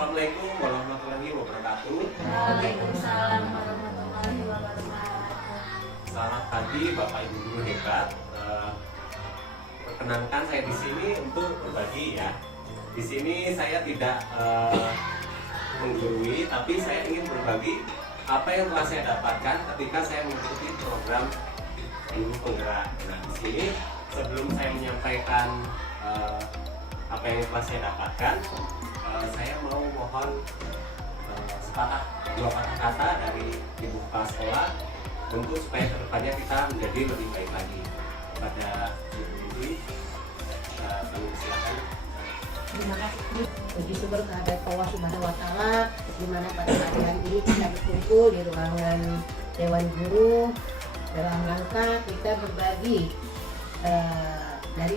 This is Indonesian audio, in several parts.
Assalamualaikum warahmatullahi wabarakatuh. Waalaikumsalam warahmatullahi wabarakatuh. Selamat pagi Bapak Ibu guru hebat. Perkenankan saya di sini untuk berbagi ya. Di sini saya tidak menggurui, tapi saya ingin berbagi apa yang telah saya dapatkan ketika saya mengikuti program guru penggerak. Nah, di sini sebelum saya menyampaikan apa yang telah saya dapatkan, saya mau mohon dua patah kata dari ibu kepala sekolah untuk supaya kedepannya kita menjadi lebih baik lagi. Kepada ibu Dwi, kami silakan. Terima kasih. Puji syukur kehadirat Allah Subhanahu wa Ta'ala, di mana pada hari ini kita berkumpul di ruangan Dewan Guru dalam rangka kita berbagi dari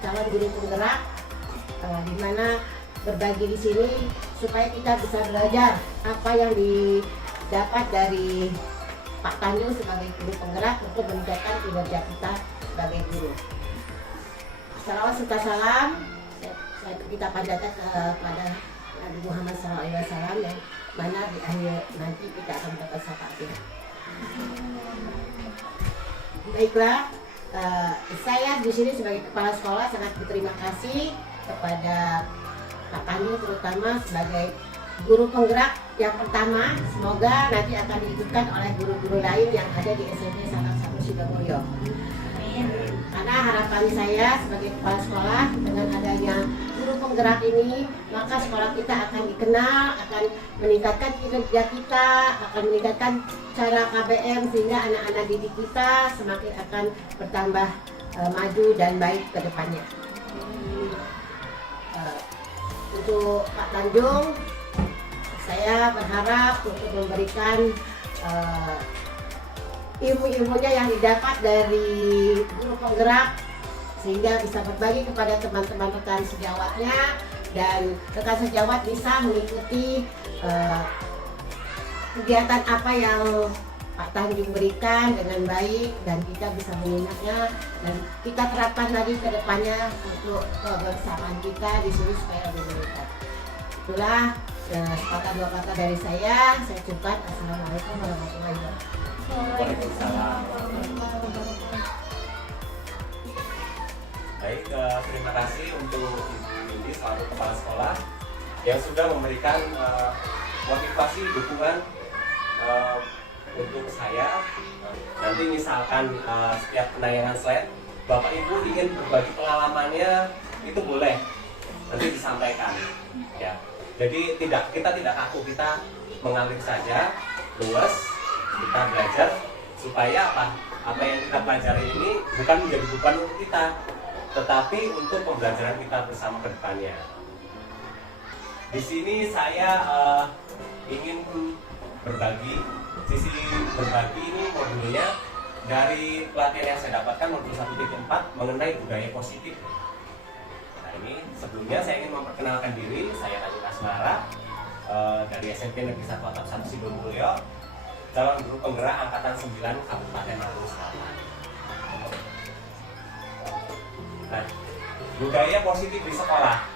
calon guru penggerak, di mana berbagi di sini supaya kita bisa belajar apa yang didapat dari Pak Tanjung sebagai guru penggerak untuk meningkatkan kinerja kita sebagai guru. Salawat serta salam kita panjatkan kepada Nabi Muhammad SAW, yang mana di akhir nanti kita akan mendapat syafaatnya. Baiklah, saya di sini sebagai kepala sekolah sangat berterima kasih kepada Pak Tanjung, terutama sebagai guru penggerak yang pertama. Semoga nanti akan diikutkan oleh guru-guru lain yang ada di SMP Sanak 1 Sidomulyo. Karena harapan saya sebagai kepala sekolah, dengan adanya guru penggerak ini, maka sekolah kita akan dikenal, akan meningkatkan kinerja kita, akan meningkatkan cara KBM, sehingga anak-anak didik kita semakin akan bertambah maju dan baik ke depannya. Untuk Pak Tanjung, saya berharap untuk memberikan ilmu-ilmunya yang didapat dari guru penggerak, sehingga bisa berbagi kepada teman-teman rekan sejawatnya, dan rekan sejawat bisa mengikuti kegiatan apa yang Pak Tanjung berikan dengan baik, dan kita bisa menyimaknya dan kita terapkan lagi ke depannya untuk kebersamaan kita di sini supaya lebih meningkat. Itulah sepatah dua kata dari saya cukupkan. Assalamualaikum warahmatullahi wabarakatuh. Waalaikumsalam. Baik, terima kasih untuk Ibu Windy selaku kepala sekolah yang sudah memberikan motivasi dukungan untuk saya. Nanti misalkan setiap penayangan slide Bapak Ibu ingin berbagi pengalamannya, itu boleh nanti disampaikan ya. Jadi kita tidak kaku, kita mengalir saja, luas, kita belajar supaya apa yang kita pelajari ini bukan menjadi beban untuk kita, tetapi untuk pembelajaran kita bersama ke depannya. Di sini saya ingin berbagi. Sisi berbagi ini modulnya dari pelatihan yang saya dapatkan modul 1.4 mengenai budaya positif. Nah, ini sebelumnya saya ingin memperkenalkan diri. Saya Tanjung Asmara dari SMP Negeri 1 Atap 1 Sidomulyo, calon guru penggerak angkatan 9 Kabupaten Maluku Selatan. Nah, budaya positif di sekolah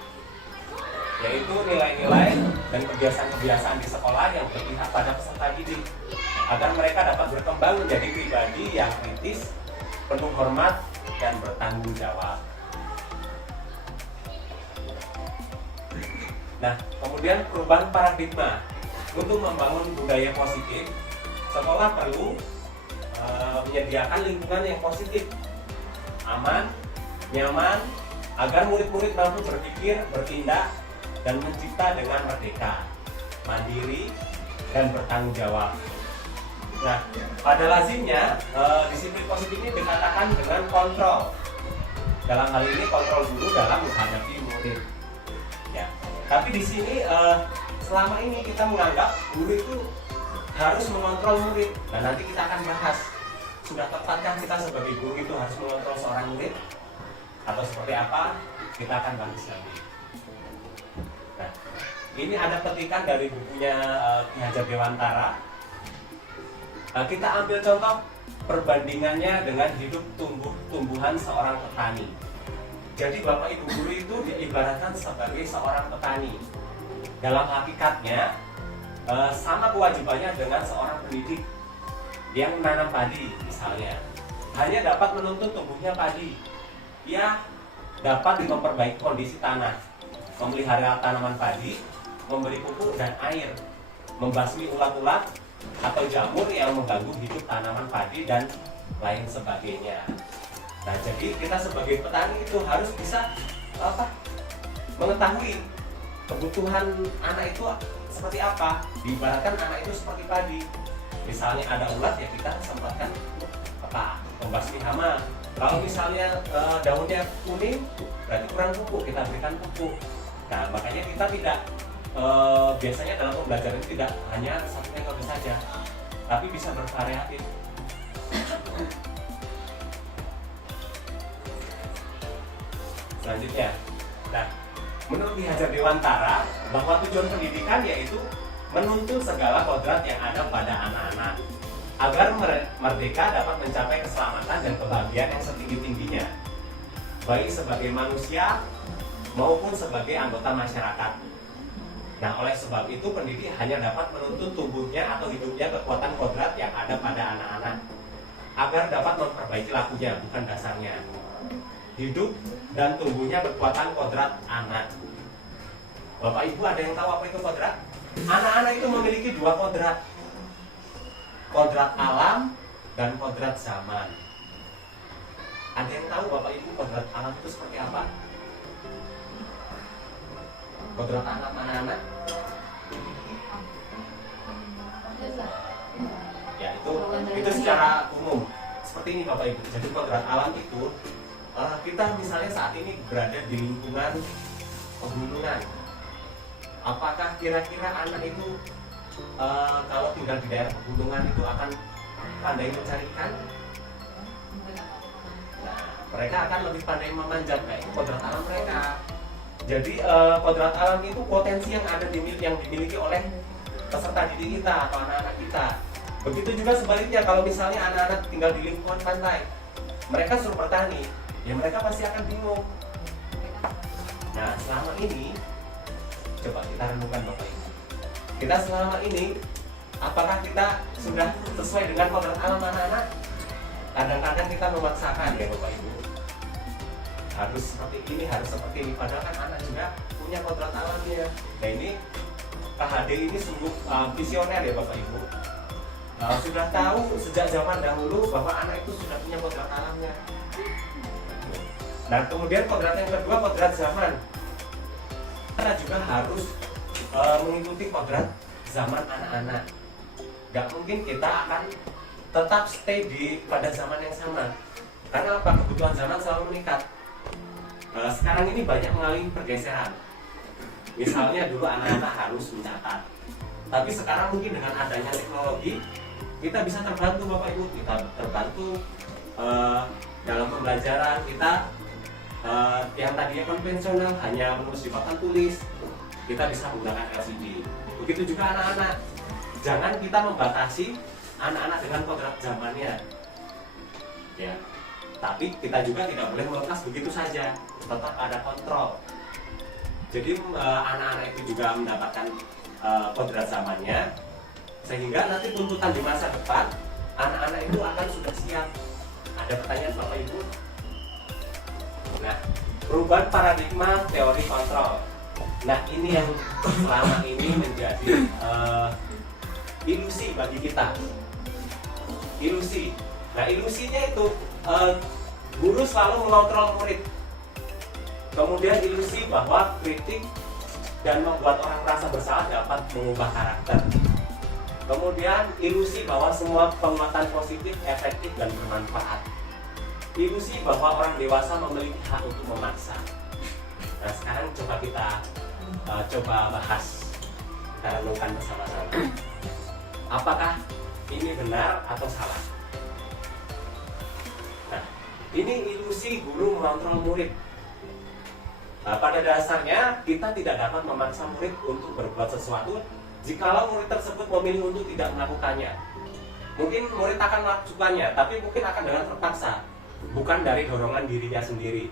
yaitu nilai-nilai dan kebiasaan-kebiasaan di sekolah yang berpihak pada peserta didik agar mereka dapat berkembang menjadi pribadi yang kritis, penuh hormat, dan bertanggung jawab. Nah, kemudian perubahan paradigma. Untuk membangun budaya positif, sekolah perlu menyediakan lingkungan yang positif, aman, nyaman, agar murid-murid mampu berpikir, bertindak, dan mencipta dengan merdeka, mandiri, dan bertanggung jawab. Nah, pada lazimnya disiplin positif ini dikatakan dengan kontrol. Dalam hal ini kontrol guru dalam menghadapi murid. Ya, tapi di sini selama ini kita menganggap guru itu harus mengontrol murid. Nah, nanti kita akan bahas, sudah tepatkah kita sebagai guru itu harus mengontrol seorang murid atau seperti apa? Kita akan bahas lagi. Nah, ini ada petikan dari bukunya Ki Hajar Dewantara. Nah, kita ambil contoh perbandingannya dengan hidup tumbuhan seorang petani. Jadi Bapak Ibu guru itu diibaratkan sebagai seorang petani. dalam hakikatnya sama kewajibannya dengan seorang pendidik yang menanam padi misalnya. Hanya dapat menuntun tumbuhnya padi. Ia dapat memperbaiki kondisi tanah, memelihara tanaman padi, memberi pupuk dan air, membasmi ulat-ulat atau jamur yang mengganggu hidup tanaman padi dan lain sebagainya. Nah, jadi kita sebagai petani itu harus bisa mengetahui kebutuhan anak itu seperti apa. Diibaratkan anak itu seperti padi. Misalnya ada ulat, ya kita sempatkan membasmi hama. Kalau misalnya daunnya kuning, berarti kurang pupuk, kita berikan pupuk. Nah, makanya kita tidak biasanya dalam pembelajaran tidak hanya satu metode saja, tapi bisa bervariatif. Selanjutnya, nah, menurut Ki Hajar Dewantara bahwa tujuan pendidikan yaitu menuntun segala kodrat yang ada pada anak-anak agar merdeka dapat mencapai keselamatan dan kebahagiaan yang setinggi-tingginya, baik sebagai manusia maupun sebagai anggota masyarakat. Nah, oleh sebab itu pendidik hanya dapat menuntun tumbuhnya atau hidupnya kekuatan kodrat yang ada pada anak-anak agar dapat memperbaiki lakunya, bukan dasarnya. Hidup dan tumbuhnya kekuatan kodrat anak. Bapak Ibu ada yang tahu apa itu kodrat? Anak-anak itu memiliki dua kodrat, kodrat alam dan kodrat zaman. Ada yang tahu Bapak Ibu kodrat alam itu seperti apa? Kodrat alam anak-anak? Ya, itu secara umum. Seperti ini Bapak Ibu. Jadi kodrat alam itu kita misalnya saat ini berada di lingkungan pegunungan. Apakah kira-kira anak itu kalau tinggal di daerah pegunungan itu akan pandai mencari ikan? Nah, mereka akan lebih pandai memanjat. Nah, itu kodrat alam mereka. Jadi kodrat alam itu potensi yang ada yang dimiliki oleh peserta didik kita atau anak-anak kita. Begitu juga sebaliknya, kalau misalnya anak-anak tinggal di lingkungan pantai, mereka suruh bertani, ya mereka pasti akan bingung. Nah, selama ini coba kita renungkan Bapak Ibu. Kita selama ini apakah kita sudah sesuai dengan kodrat alam anak-anak? Kadang-kadang kita memaksakan ya Bapak Ibu. Harus seperti ini, harus seperti ini. Padahal kan anak juga punya kodrat alamnya. Nah, ini KHD ini sungguh visioner ya Bapak Ibu. Sudah tahu sejak zaman dahulu bahwa anak itu sudah punya kodrat alamnya. Nah, kemudian kodrat yang kedua, kodrat zaman. Kita juga harus mengikuti kodrat zaman anak-anak. Gak mungkin kita akan tetap stay pada zaman yang sama. Karena apa? Kebutuhan zaman selalu meningkat. Sekarang ini banyak mengalami pergeseran. Misalnya dulu anak-anak harus mencatat, tapi sekarang mungkin dengan adanya teknologi kita bisa terbantu Bapak Ibu. Kita terbantu dalam pembelajaran kita yang tadinya konvensional hanya menulis di papan tulis, kita bisa menggunakan LCD. Begitu juga anak-anak. Jangan kita membatasi anak-anak dengan kodrat zamannya, ya. Tapi kita juga tidak boleh melepas begitu saja, tetap ada kontrol. Jadi anak-anak itu juga mendapatkan kodrat zamannya, sehingga nanti tuntutan di masa depan anak-anak itu akan sudah siap. Ada pertanyaan Bapak Ibu? Nah, perubahan paradigma teori kontrol. Nah, ini yang selama ini menjadi ilusi bagi kita. Ilusi. Nah, ilusinya itu guru selalu mengontrol murid. Kemudian ilusi bahwa kritik dan membuat orang merasa bersalah dapat mengubah karakter. Kemudian ilusi bahwa semua penguatan positif, efektif dan bermanfaat. Ilusi bahwa orang dewasa memiliki hak untuk memaksa. Nah, sekarang coba kita coba bahas, kita renungkan bersama-sama. Apakah ini benar atau salah? Nah, ini ilusi guru mengontrol murid. Nah, pada dasarnya kita tidak dapat memaksa murid untuk berbuat sesuatu jikalau murid tersebut memilih untuk tidak melakukannya. Mungkin murid akan melakukannya, tapi mungkin akan dengan terpaksa, bukan dari dorongan dirinya sendiri.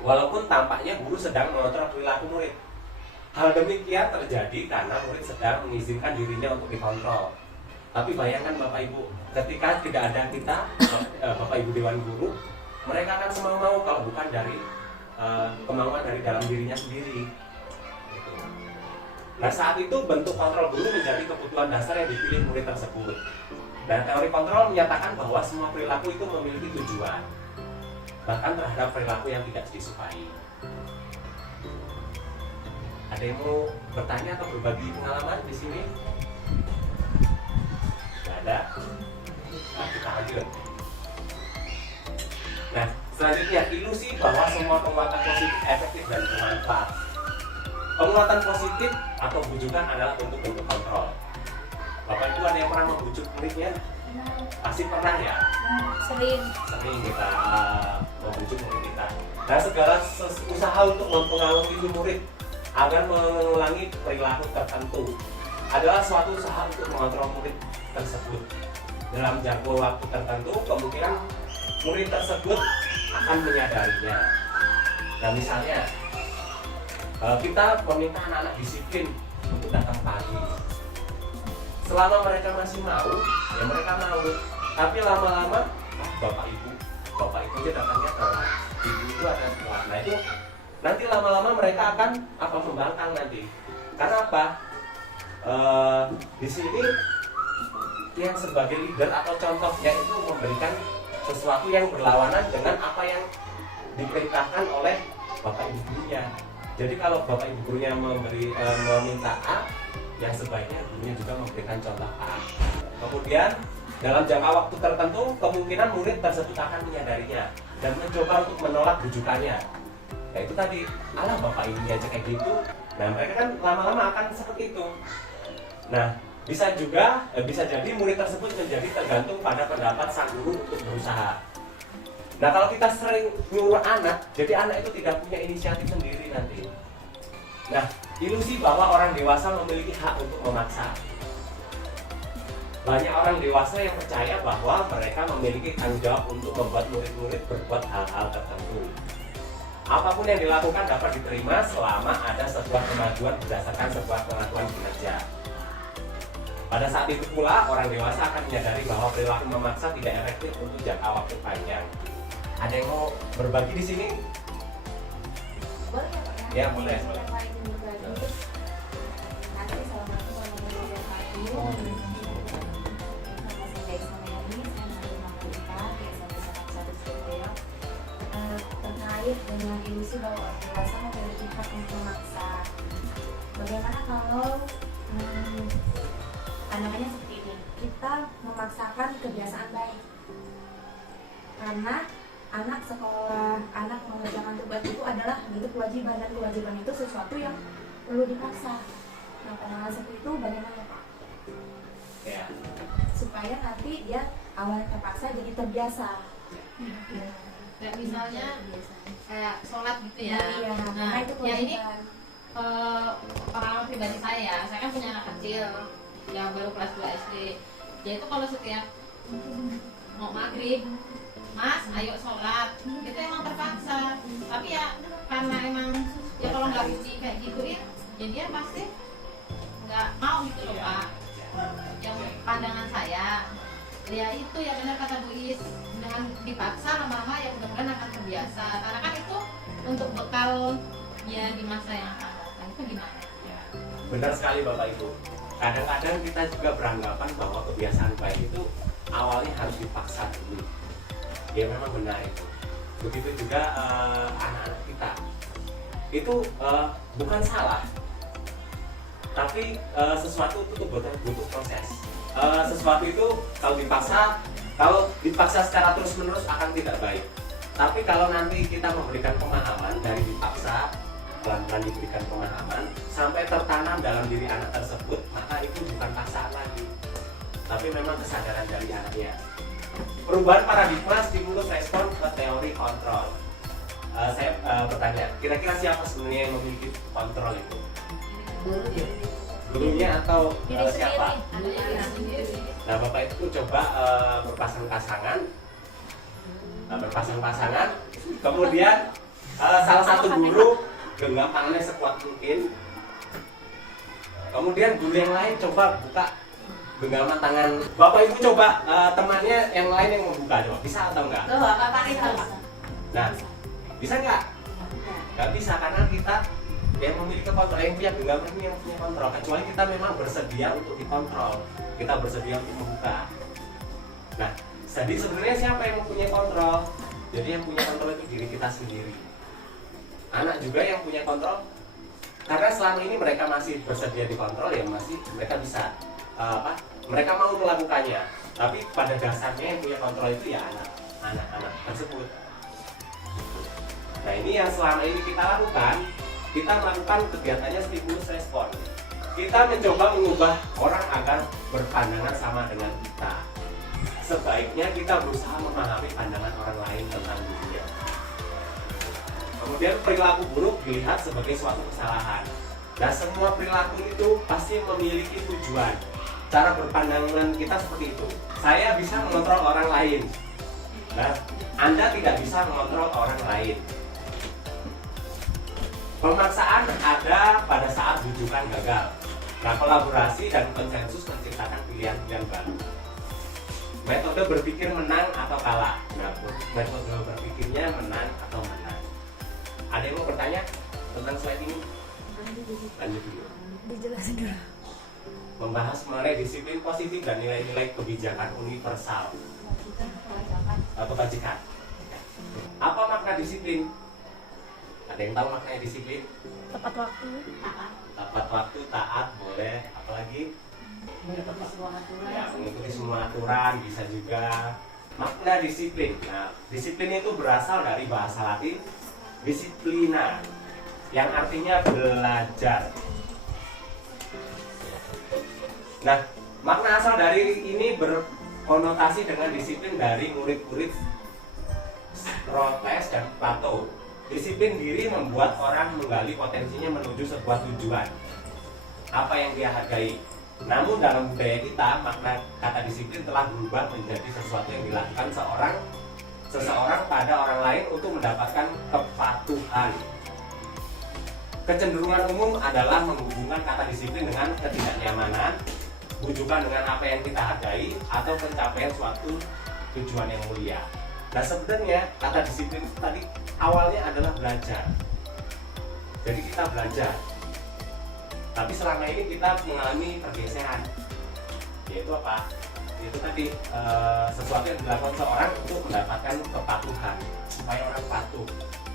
Walaupun tampaknya guru sedang mengontrol perilaku murid. Hal demikian terjadi karena murid sedang mengizinkan dirinya untuk dikontrol. Tapi bayangkan Bapak Ibu, ketika tidak ada kita, Bapak Ibu Dewan Guru, mereka akan semau-mau kalau bukan dari kemauan dari dalam dirinya sendiri. Gitu. Nah saat itu bentuk kontrol guru menjadi kebutuhan dasar yang dipilih murid tersebut. Dan teori kontrol menyatakan bahwa semua perilaku itu memiliki tujuan, bahkan terhadap perilaku yang tidak disukai. Ada yang mau bertanya atau berbagi pengalaman di sini? Tidak ada? Nah, kita lanjut. Nah, selanjutnya ilusi bahwa semua penguatan positif efektif dan bermanfaat. Penguatan positif atau bujukan adalah bentuk-bentuk kontrol. Bapak Ibu ada yang pernah membujuk muridnya? Pasti pernah ya? Sering. Sering kita membujuk murid kita. Nah, segala usaha untuk mempengaruhi murid agar mengulangi perilaku tertentu adalah suatu usaha untuk mengontrol murid tersebut. Dalam jangka waktu tertentu, kemungkinan murid tersebut akan menyadarinya. Nah, misalnya kita meminta anak-anak disiplin untuk datang pagi. Selama mereka masih mau, ya mereka mau. Tapi lama-lama, bapak ibu aja datangnya telat. Ibu itu ada telat. Nah itu nanti lama-lama mereka akan membangkang nanti. Karena apa? Di sini yang sebagai leader atau contohnya itu memberikan sesuatu yang berlawanan dengan apa yang diperintahkan oleh bapak ibu gurunya. Jadi kalau bapak ibu gurunya meminta A, yang sebaiknya gurunya juga memberikan contoh A. Kemudian dalam jangka waktu tertentu kemungkinan murid tersebut akan menyadarinya dan mencoba untuk menolak bujukannya. Ya itu tadi, alah bapak ini aja kayak gitu. Nah mereka kan lama-lama akan seperti itu. Nah bisa jadi murid tersebut menjadi tergantung pada pendapat sang guru untuk berusaha. Nah kalau kita sering nyuruh anak, jadi anak itu tidak punya inisiatif sendiri nanti. Nah, ilusi bahwa orang dewasa memiliki hak untuk memaksa. Banyak orang dewasa yang percaya bahwa mereka memiliki tanggung jawab untuk membuat murid-murid berbuat hal-hal tertentu. Apapun yang dilakukan dapat diterima selama ada sebuah kemajuan berdasarkan sebuah pengakuan kinerja. Pada saat itu pula, orang dewasa akan menyadari bahwa perilaku memaksa tidak efektif untuk jangka waktu panjang. Ada yang mau berbagi di sini? Boleh ya Pak? Ya, boleh. Nanti assalamualaikum warahmatullahi wabarakatuh. Terkait dengan ilusi bahwa orang dewasa memiliki hak untuk memaksa. Bagaimana kalau pandangannya seperti ini? Kita memaksakan kebiasaan baik. Karena anak sekolah, anak mengerjakan tugas itu adalah gitu kewajiban, dan kewajiban itu sesuatu yang perlu dipaksa. Nah, pandangan seperti itu bagaimana Pak? Ya. Supaya nanti dia awalnya terpaksa jadi terbiasa. Kayak misalnya kayak sholat gitu ya. Iya, Nah, itu ya ini kewajiban. pengalaman pribadi saya kan punya anak kecil yang baru kelas 2 SD. Dia itu kalau setiap mau maghrib, Mas, ayo sholat, itu emang terpaksa. Tapi ya karena emang ya kalau nggak kayak gituin, ya dia pasti nggak mau gitu loh Pak. Yang pandangan saya, ya itu ya benar kata Bu Is, dengan dipaksa lama-lama ya mudah-mudahan akan terbiasa. Karena kan itu untuk bekal ya di masa yang akan datang. Itu gimana? Ya, benar sekali Bapak Ibu. Kadang-kadang kita juga beranggapan bahwa kebiasaan baik itu awalnya harus dipaksa dulu. Ya memang benar itu. Begitu juga anak-anak kita. Itu bukan salah, tapi sesuatu itu butuh proses. Sesuatu itu kalau dipaksa secara terus-menerus akan tidak baik. Tapi kalau nanti kita memberikan pemahaman dari dipaksa, pelan-pelan diberikan pemahaman sampai tertanam dalam diri anak tersebut, maka itu bukan paksaan lagi, tapi memang kesadaran dari anaknya. Perubahan paradigma stimulus respon ke teori kontrol. Saya bertanya, kira-kira siapa sebenarnya yang memiliki kontrol itu? Gurunya atau siapa? Nah Bapak itu coba berpasang-pasangan, kemudian salah satu guru genggam tangannya sekuat mungkin, Kemudian guru yang lain coba buka genggaman tangan. Bapak Ibu coba temannya yang lain yang membuka, coba bisa atau enggak? Tuh, apa bisa? Nah, bisa nggak? Nggak bisa karena kita yang memiliki kontrol, yang punya genggaman ini yang punya kontrol. Kecuali kita memang bersedia untuk dikontrol, kita bersedia untuk membuka. Nah, jadi sebenarnya siapa yang mempunyai kontrol? Jadi yang punya kontrol itu diri kita sendiri. Anak juga yang punya kontrol, karena selama ini mereka masih bersedia dikontrol, ya masih mereka bisa mereka mau melakukannya. Tapi pada dasarnya yang punya kontrol itu ya anak-anak tersebut. Nah, ini yang selama ini kita lakukan. Kita melakukan kegiatannya stimulus respon. Kita mencoba mengubah orang agar berpandangan sama dengan kita. Sebaiknya kita berusaha memahami pandangan orang lain tentang dunia. Kemudian perilaku buruk dilihat sebagai suatu kesalahan. Dan semua perilaku itu pasti memiliki tujuan. Cara berpandangan kita seperti itu. Saya bisa mengontrol orang lain. Nah, Anda tidak bisa mengontrol orang lain. Pemaksaan ada pada saat rujukan gagal. Nah, kolaborasi dan konsensus menciptakan pilihan-pilihan baru. Metode berpikir menang atau kalah. Nah, metode berpikirnya menang atau menang. Ada yang mau bertanya tentang slide ini? Lanjut dulu. Dijelasin dulu. Membahas mengenai disiplin positif dan nilai-nilai kebijakan universal atau kebajikan. Apa makna disiplin? Ada yang tahu maknanya disiplin? Tepat waktu. Tepat waktu, taat, boleh. Apalagi? Mengikuti semua aturan. Ya, mengikuti semua aturan, bisa juga. Makna disiplin. Nah, disiplin itu berasal dari bahasa Latin disciplina, yang artinya belajar. Nah, makna asal dari ini berkonotasi dengan disiplin dari murid-murid Protes dan Plato. Disiplin diri membuat orang menggali potensinya menuju sebuah tujuan, apa yang dia hargai. Namun dalam budaya kita, makna kata disiplin telah berubah menjadi sesuatu yang dilakukan seseorang pada orang lain untuk mendapatkan kepatuhan. Kecenderungan umum adalah menghubungkan kata disiplin dengan ketidaknyamanan, bujukan dengan apa yang kita hargai, atau pencapaian suatu tujuan yang mulia. Nah, sebenarnya kata disiplin tadi awalnya adalah belajar. Jadi kita belajar. Tapi selama ini kita mengalami pergeseran. Yaitu apa? Yaitu tadi sesuatu yang dilakukan seorang untuk mendapatkan kepatuhan, supaya orang patuh.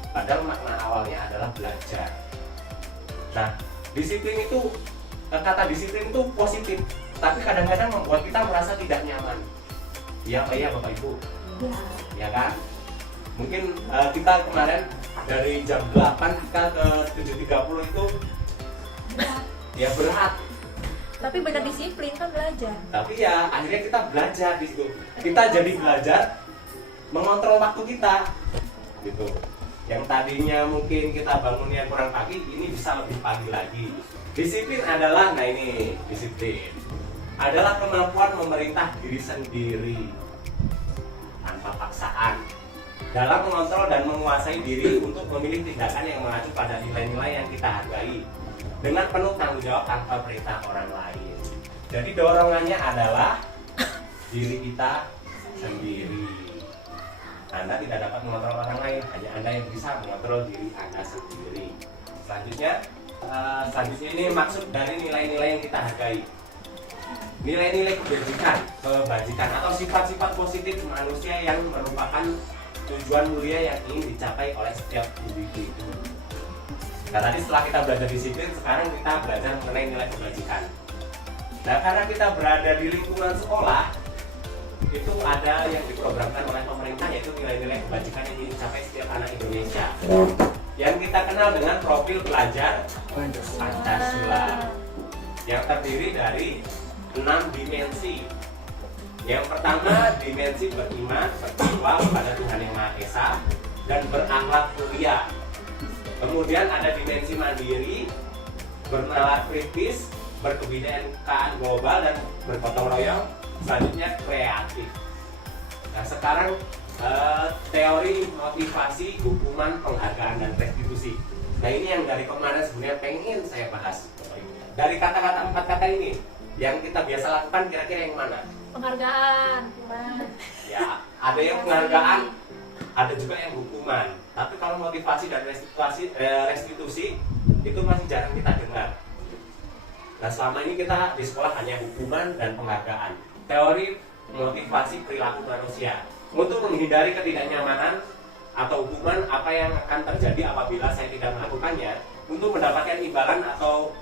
Padahal makna awalnya adalah belajar. Nah, disiplin itu, kata disiplin itu positif, tapi kadang-kadang membuat kita merasa tidak nyaman. Iya Pak, iya Bapak Ibu? Ya kan? Mungkin kita kemarin dari jam 8 kita ke 7.30 itu ya berat. Tapi benar disiplin kan belajar. Tapi ya akhirnya kita belajar di situ. Kita jadi belajar mengontrol waktu kita. Gitu. Yang tadinya mungkin kita bangunnya kurang pagi, ini bisa lebih pagi lagi. Disiplin adalah, nah ini disiplin adalah kemampuan memerintah diri sendiri tanpa paksaan dalam mengontrol dan menguasai diri untuk memilih tindakan yang mengacu pada nilai-nilai yang kita hargai dengan penuh tanggung jawab tanpa perintah orang lain. Jadi dorongannya adalah diri kita sendiri. Anda tidak dapat mengontrol orang lain, hanya Anda yang bisa mengontrol diri Anda sendiri. Selanjutnya ini maksud dari nilai-nilai yang kita hargai. Nilai-nilai kebajikan atau sifat-sifat positif manusia yang merupakan tujuan mulia yang ingin dicapai oleh setiap individu. Nah, tadi setelah kita belajar disiplin, sekarang kita belajar mengenai nilai kebajikan. Nah, karena kita berada di lingkungan sekolah, itu ada yang diprogramkan oleh pemerintah, yaitu nilai-nilai kebajikan yang ingin dicapai setiap anak Indonesia, yang kita kenal dengan profil pelajar Pancasila, yang terdiri dari 6 dimensi. Yang pertama, dimensi beriman, bertakwa kepada Tuhan Yang Maha Esa, dan berakhlak mulia. Kemudian ada dimensi mandiri, bernalar kritis, berkebinekaan global, dan bergotong royong. Selanjutnya kreatif. Nah, sekarang teori motivasi, hukuman, penghargaan, dan restitusi. Nah, ini yang dari kemarin sebenarnya pengen saya bahas. dari kata-kata 4 kata ini yang kita biasa lakukan kira-kira yang mana? Penghargaan. Ya, ada yang penghargaan, ada juga yang hukuman. Tapi kalau motivasi dan restitusi itu masih jarang kita dengar. Nah, selama ini kita di sekolah hanya hukuman dan penghargaan. Teori motivasi perilaku manusia untuk menghindari ketidaknyamanan atau hukuman apa yang akan terjadi apabila saya tidak melakukannya, untuk mendapatkan imbalan atau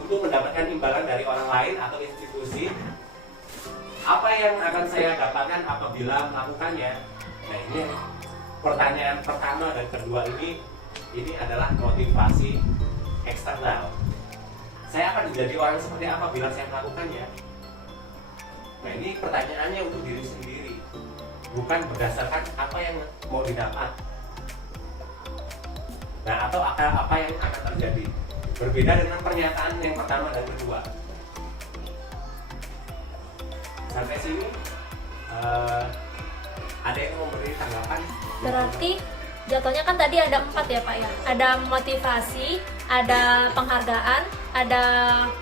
untuk mendapatkan imbalan dari orang lain atau institusi, apa yang akan saya dapatkan apabila melakukannya. Nah, ini pertanyaan pertama dan kedua ini adalah motivasi eksternal. Saya akan menjadi orang seperti apa bila saya melakukannya? Nah, ini pertanyaannya untuk diri sendiri, bukan berdasarkan apa yang mau didapat. Nah, atau apa yang akan terjadi. Berbeda dengan pernyataan yang pertama dan kedua. Sampai sini ada yang mau beri tanggapan? Berarti jatuhnya kan tadi ada 4 ya Pak ya. Ada motivasi, ada penghargaan, ada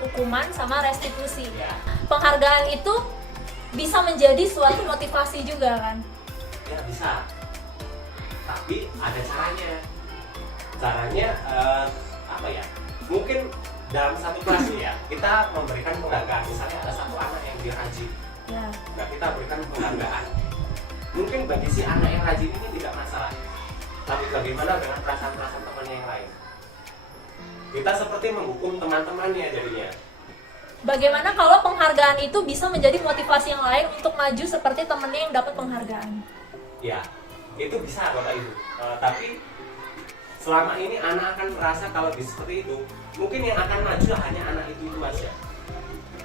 hukuman, sama restitusi. Ya, Penghargaan itu bisa menjadi suatu motivasi juga kan? ya bisa. Tapi ada caranya. Caranya apa ya? Mungkin dalam satu kelas nih ya, kita memberikan penghargaan. Misalnya ada satu anak yang dia rajin. Ya. Nah, kita berikan penghargaan. Mungkin bagi si anak yang rajin ini tidak masalah. Tapi bagaimana dengan perasaan-perasaan temannya yang lain? Kita seperti menghukum teman-temannya jadinya. Bagaimana kalau penghargaan itu bisa menjadi motivasi yang lain untuk maju seperti temennya yang dapat penghargaan? Ya, itu bisa Bapak Ibu. Tapi selama ini anak akan merasa kalau seperti itu, mungkin yang akan maju hanya anak itu aja.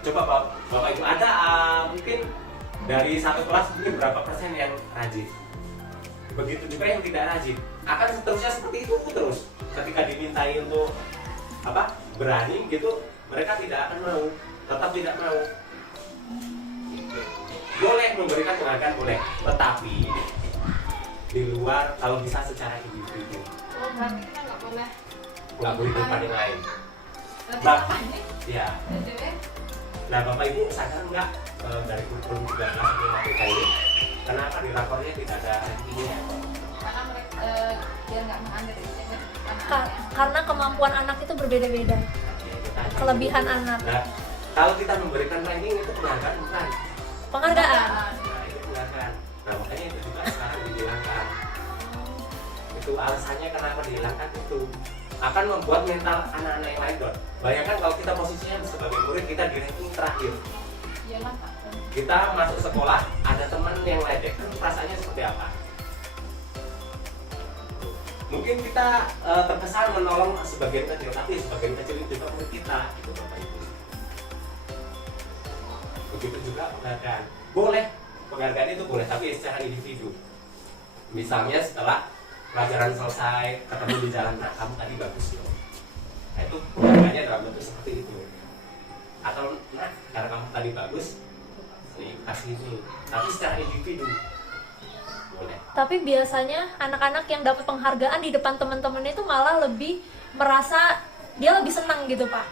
Coba Bapak Ibu, ada mungkin dari satu kelas mungkin berapa persen yang rajin. Begitu juga yang tidak rajin. Akan seterusnya seperti itu terus. Ketika dimintai untuk berani gitu, mereka tidak akan mau, tetap tidak mau. Boleh memberikan penghargaan, boleh, tetapi di luar, kalau bisa secara individu. Oh, berarti kita nggak boleh Depan yang lain. berarti Nah. apa ini? Ya. Nah, Bapak Ibu sadar nggak dari kurikulum 13 yang KPK ini, kenapa di rapornya tidak ada ranking-nya? Karena mereka biar nggak mengambil Karena kemampuan anak itu berbeda-beda. Ya, itu tadi. Kelebihan anak. Nah, kalau kita memberikan ranking itu penghargaan bukan? Penghargaan. Nah, itu penghargaan. Nah, makanya itu juga sekarang dihilangkan. Itu alasannya kenapa dihilangkan itu. Akan membuat mental anak-anak yang lain down. Bayangkan kalau kita posisinya sebagai murid, kita di ranking terakhir. Iya lah Pak. Kita masuk sekolah, ada teman yang ledek, kan perasaannya seperti apa? Mungkin kita terkesan menolong sebagian kecil, tapi sebagian kecil itu juga murid kita, gitu Bapak Ibu. Begitu juga penghargaan. Boleh, penghargaan itu boleh, tapi secara individu. Misalnya setelah pelajaran selesai, ketemu di jalan, nah kamu tadi bagus loh. Nah itu penghargaannya dalam bentuk seperti itu. Atau nah karena kamu tadi bagus, nih kasih ini. Tapi secara individu boleh. Tapi biasanya anak-anak yang dapat penghargaan di depan teman-temannya itu malah lebih merasa dia lebih senang gitu Pak.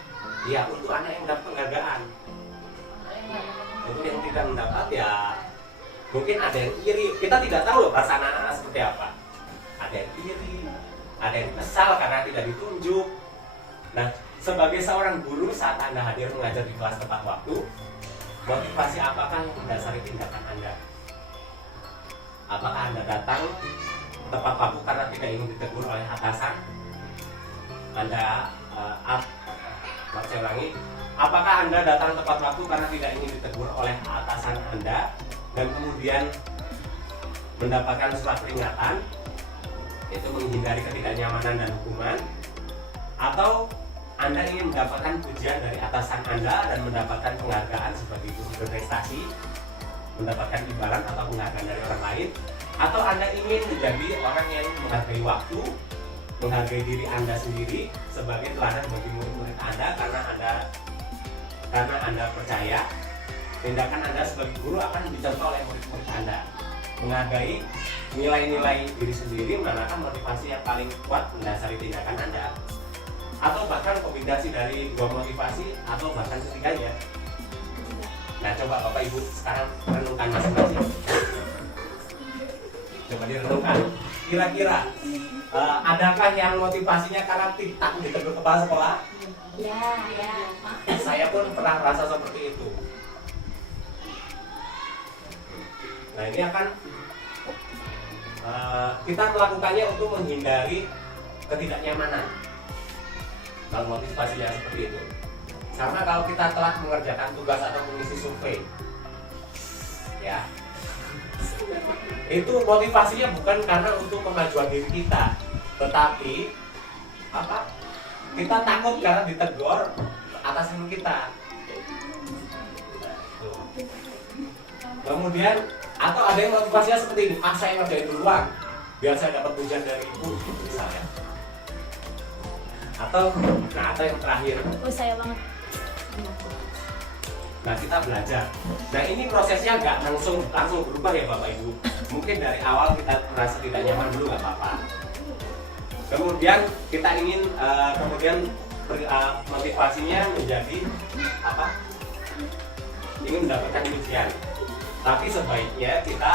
Iya, untuk anak yang dapat penghargaan. Untuk yang tidak mendapat ya mungkin ada yang iri. Kita tidak tahu loh perasaan anak-anak seperti apa. Ada yang iri, ada yang kesal karena tidak ditunjuk. Nah, sebagai seorang guru saat Anda hadir mengajar di kelas tepat waktu, motivasi apakah yang mendasari tindakan Anda? Apakah Anda datang tepat waktu karena tidak ingin ditegur oleh atasan? Saya ulangi, apakah Anda datang tepat waktu karena tidak ingin ditegur oleh atasan Anda dan kemudian mendapatkan surat peringatan, yaitu menghindari ketidaknyamanan dan hukuman, atau Anda ingin mendapatkan pujian dari atasan Anda dan mendapatkan penghargaan sebagai guru berprestasi, mendapatkan imbalan atau penghargaan dari orang lain, atau Anda ingin menjadi orang yang menghargai waktu, menghargai diri Anda sendiri sebagai teladan bagi murid-murid Anda karena Anda percaya tindakan Anda sebagai guru akan dicontoh oleh murid-murid Anda. Menghargai nilai-nilai diri sendiri merupakan motivasi yang paling kuat mendasari tindakan Anda. atau bahkan kombinasi dari dua motivasi atau bahkan ketiganya. Nah, coba Bapak Ibu sekarang renungkan masing-masing. Coba direnungkan. Kira-kira adakah yang motivasinya karena takut ditegur kepala sekolah? Ya. Saya pun pernah merasa seperti itu. Nah, ini akan kita melakukannya untuk menghindari ketidaknyamanan. Kalau motivasinya seperti itu. Karena kalau kita telah mengerjakan tugas atau mengisi survei, ya, itu motivasinya bukan karena untuk kemajuan diri kita, tetapi apa? Kita takut karena ditegur atasan kita. Kemudian atau ada yang motivasinya seperti ini, saya ngerjain duluan biar saya dapat pujian dari ibu misalnya. Atau yang terakhir, Saya banget. nah kita belajar. Nah, ini prosesnya nggak langsung berubah ya Bapak Ibu. Mungkin dari awal kita merasa tidak nyaman dulu nggak apa-apa. Kemudian kita ingin motivasinya menjadi apa? Ingin mendapatkan pujian. Tapi sebaiknya kita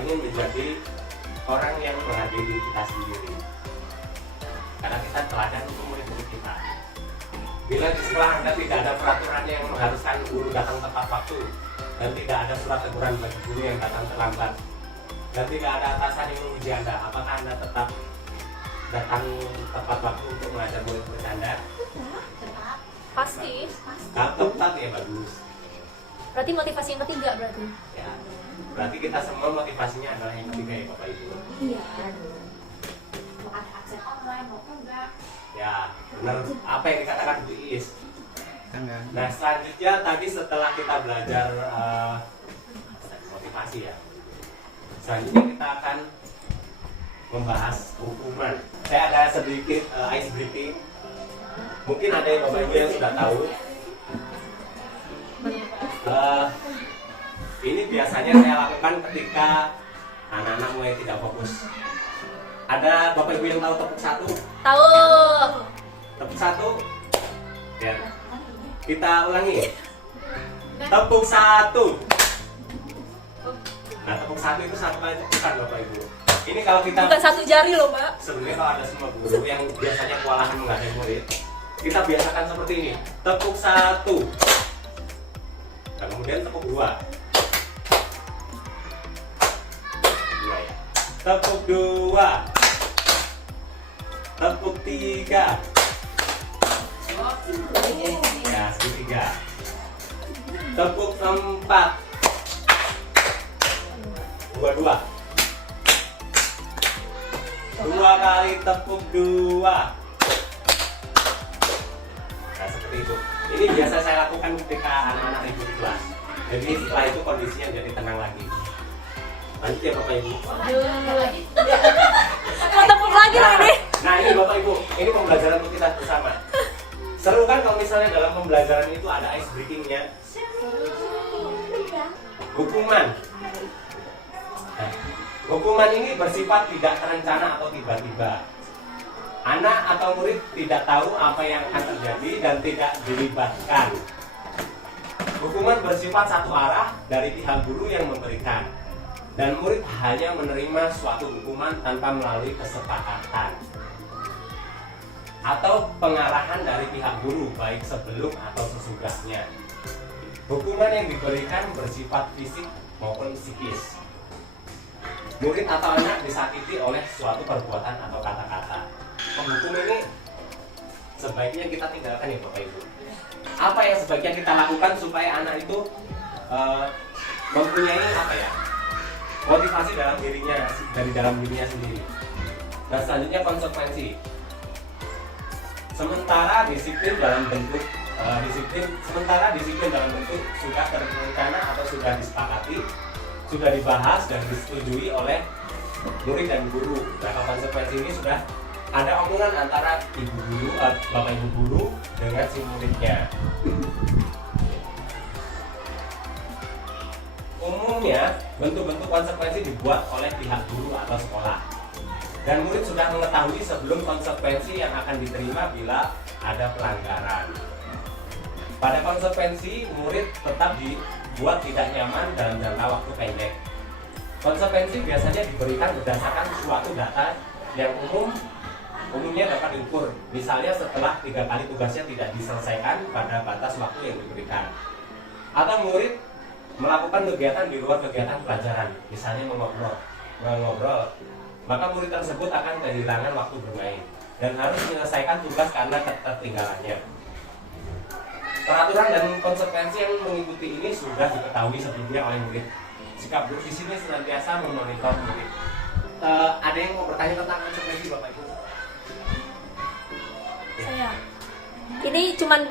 ingin menjadi orang yang menghargai diri kita sendiri. Karena kita teladan untuk murid-murid kita. Bila di sekolah Anda tidak ada peraturan yang mengharuskan guru datang tepat waktu, dan tidak ada surat teguran bagi guru yang datang terlambat, dan tidak ada atasan yang memuji Anda, apakah Anda tetap datang tepat waktu untuk mengajar murid-murid Anda? Pasti. Tepat ya, bagus. Berarti motivasi yang ketiga berarti. Ya, berarti kita semua motivasinya adalah yang ketiga ya Bapak Ibu. Iya. Mau ada akses online mau enggak? Ya, benar apa yang dikatakan Bu Iis. Nah, selanjutnya tadi setelah kita belajar motivasi ya, selanjutnya kita akan membahas hukuman. Saya ada sedikit ice breaking. Mungkin ada yang Bapak Ibu yang sudah tahu. Ini biasanya saya lakukan ketika anak-anak mulai tidak fokus. Ada Bapak Ibu yang tahu tepuk satu? Tahu. Tepuk satu. Ya. Kita ulangi. Tepuk satu. Nah, tepuk satu itu satu kali tepukan Bapak Ibu. Ini kalau kita Bukan satu jari loh, Mbak. sebenarnya kalau ada semua guru yang biasanya kewalahan menghadapi murid, kita biasakan seperti ini. Tepuk satu. Dan kemudian tepuk dua. Dua ya. Tepuk dua. Tepuk tiga. Ya, segitiga. Tepuk empat. Dua. Dua kali tepuk dua. Nah, seperti itu. Ini biasa saya lakukan ketika anak-anak ribut di kelas. Jadi setelah itu kondisinya jadi tenang lagi. Lanjut ya Bapak Ibu. Mau tepuk lagi loh ini. Nah, ini Bapak Ibu, ini pembelajaran untuk kita bersama. Seru kan kalau misalnya dalam pembelajaran itu ada ice breakingnya. Hukuman. Nah, hukuman ini bersifat tidak terencana atau tiba-tiba. Anak atau murid tidak tahu apa yang akan terjadi dan tidak dilibatkan. Hukuman bersifat satu arah dari pihak guru yang memberikan, dan murid hanya menerima suatu hukuman tanpa melalui kesepakatan atau pengarahan dari pihak guru baik sebelum atau sesudahnya. Hukuman yang diberikan bersifat fisik maupun psikis. Murid atau anak disakiti oleh suatu perbuatan atau kata-kata. Penghukum ini sebaiknya kita tinggalkan ya Bapak Ibu. Apa yang sebaiknya kita lakukan supaya anak itu mempunyai apa ya, motivasi dalam dirinya, dari dalam dirinya sendiri. Nah, selanjutnya konsekuensi. Sementara disiplin dalam bentuk sudah terencana atau sudah disepakati, sudah dibahas dan disetujui oleh murid dan guru. Nah, konsekuensi ini sudah ada omongan antara bapak ibu guru dengan si muridnya. Umumnya bentuk-bentuk konsekuensi dibuat oleh pihak guru atau sekolah. dan murid sudah mengetahui sebelum konsekuensi yang akan diterima bila ada pelanggaran. Pada konsekuensi, murid tetap dibuat tidak nyaman dalam jangka waktu pendek. Konsekuensi biasanya diberikan berdasarkan suatu data yang umumnya dapat diukur. Misalnya setelah 3 kali tugasnya tidak diselesaikan pada batas waktu yang diberikan. Atau murid melakukan kegiatan di luar kegiatan pelajaran, misalnya mengobrol, maka murid tersebut akan kehilangan waktu bermain dan harus menyelesaikan tugas karena ketertinggalannya. Peraturan dan konsekuensi yang mengikuti ini sudah diketahui sebelumnya oleh murid. Sikap guru di sini senantiasa memonitor murid. Ada yang mau bertanya tentang konsekuensi, Bapak Ibu? Saya. Ini cuman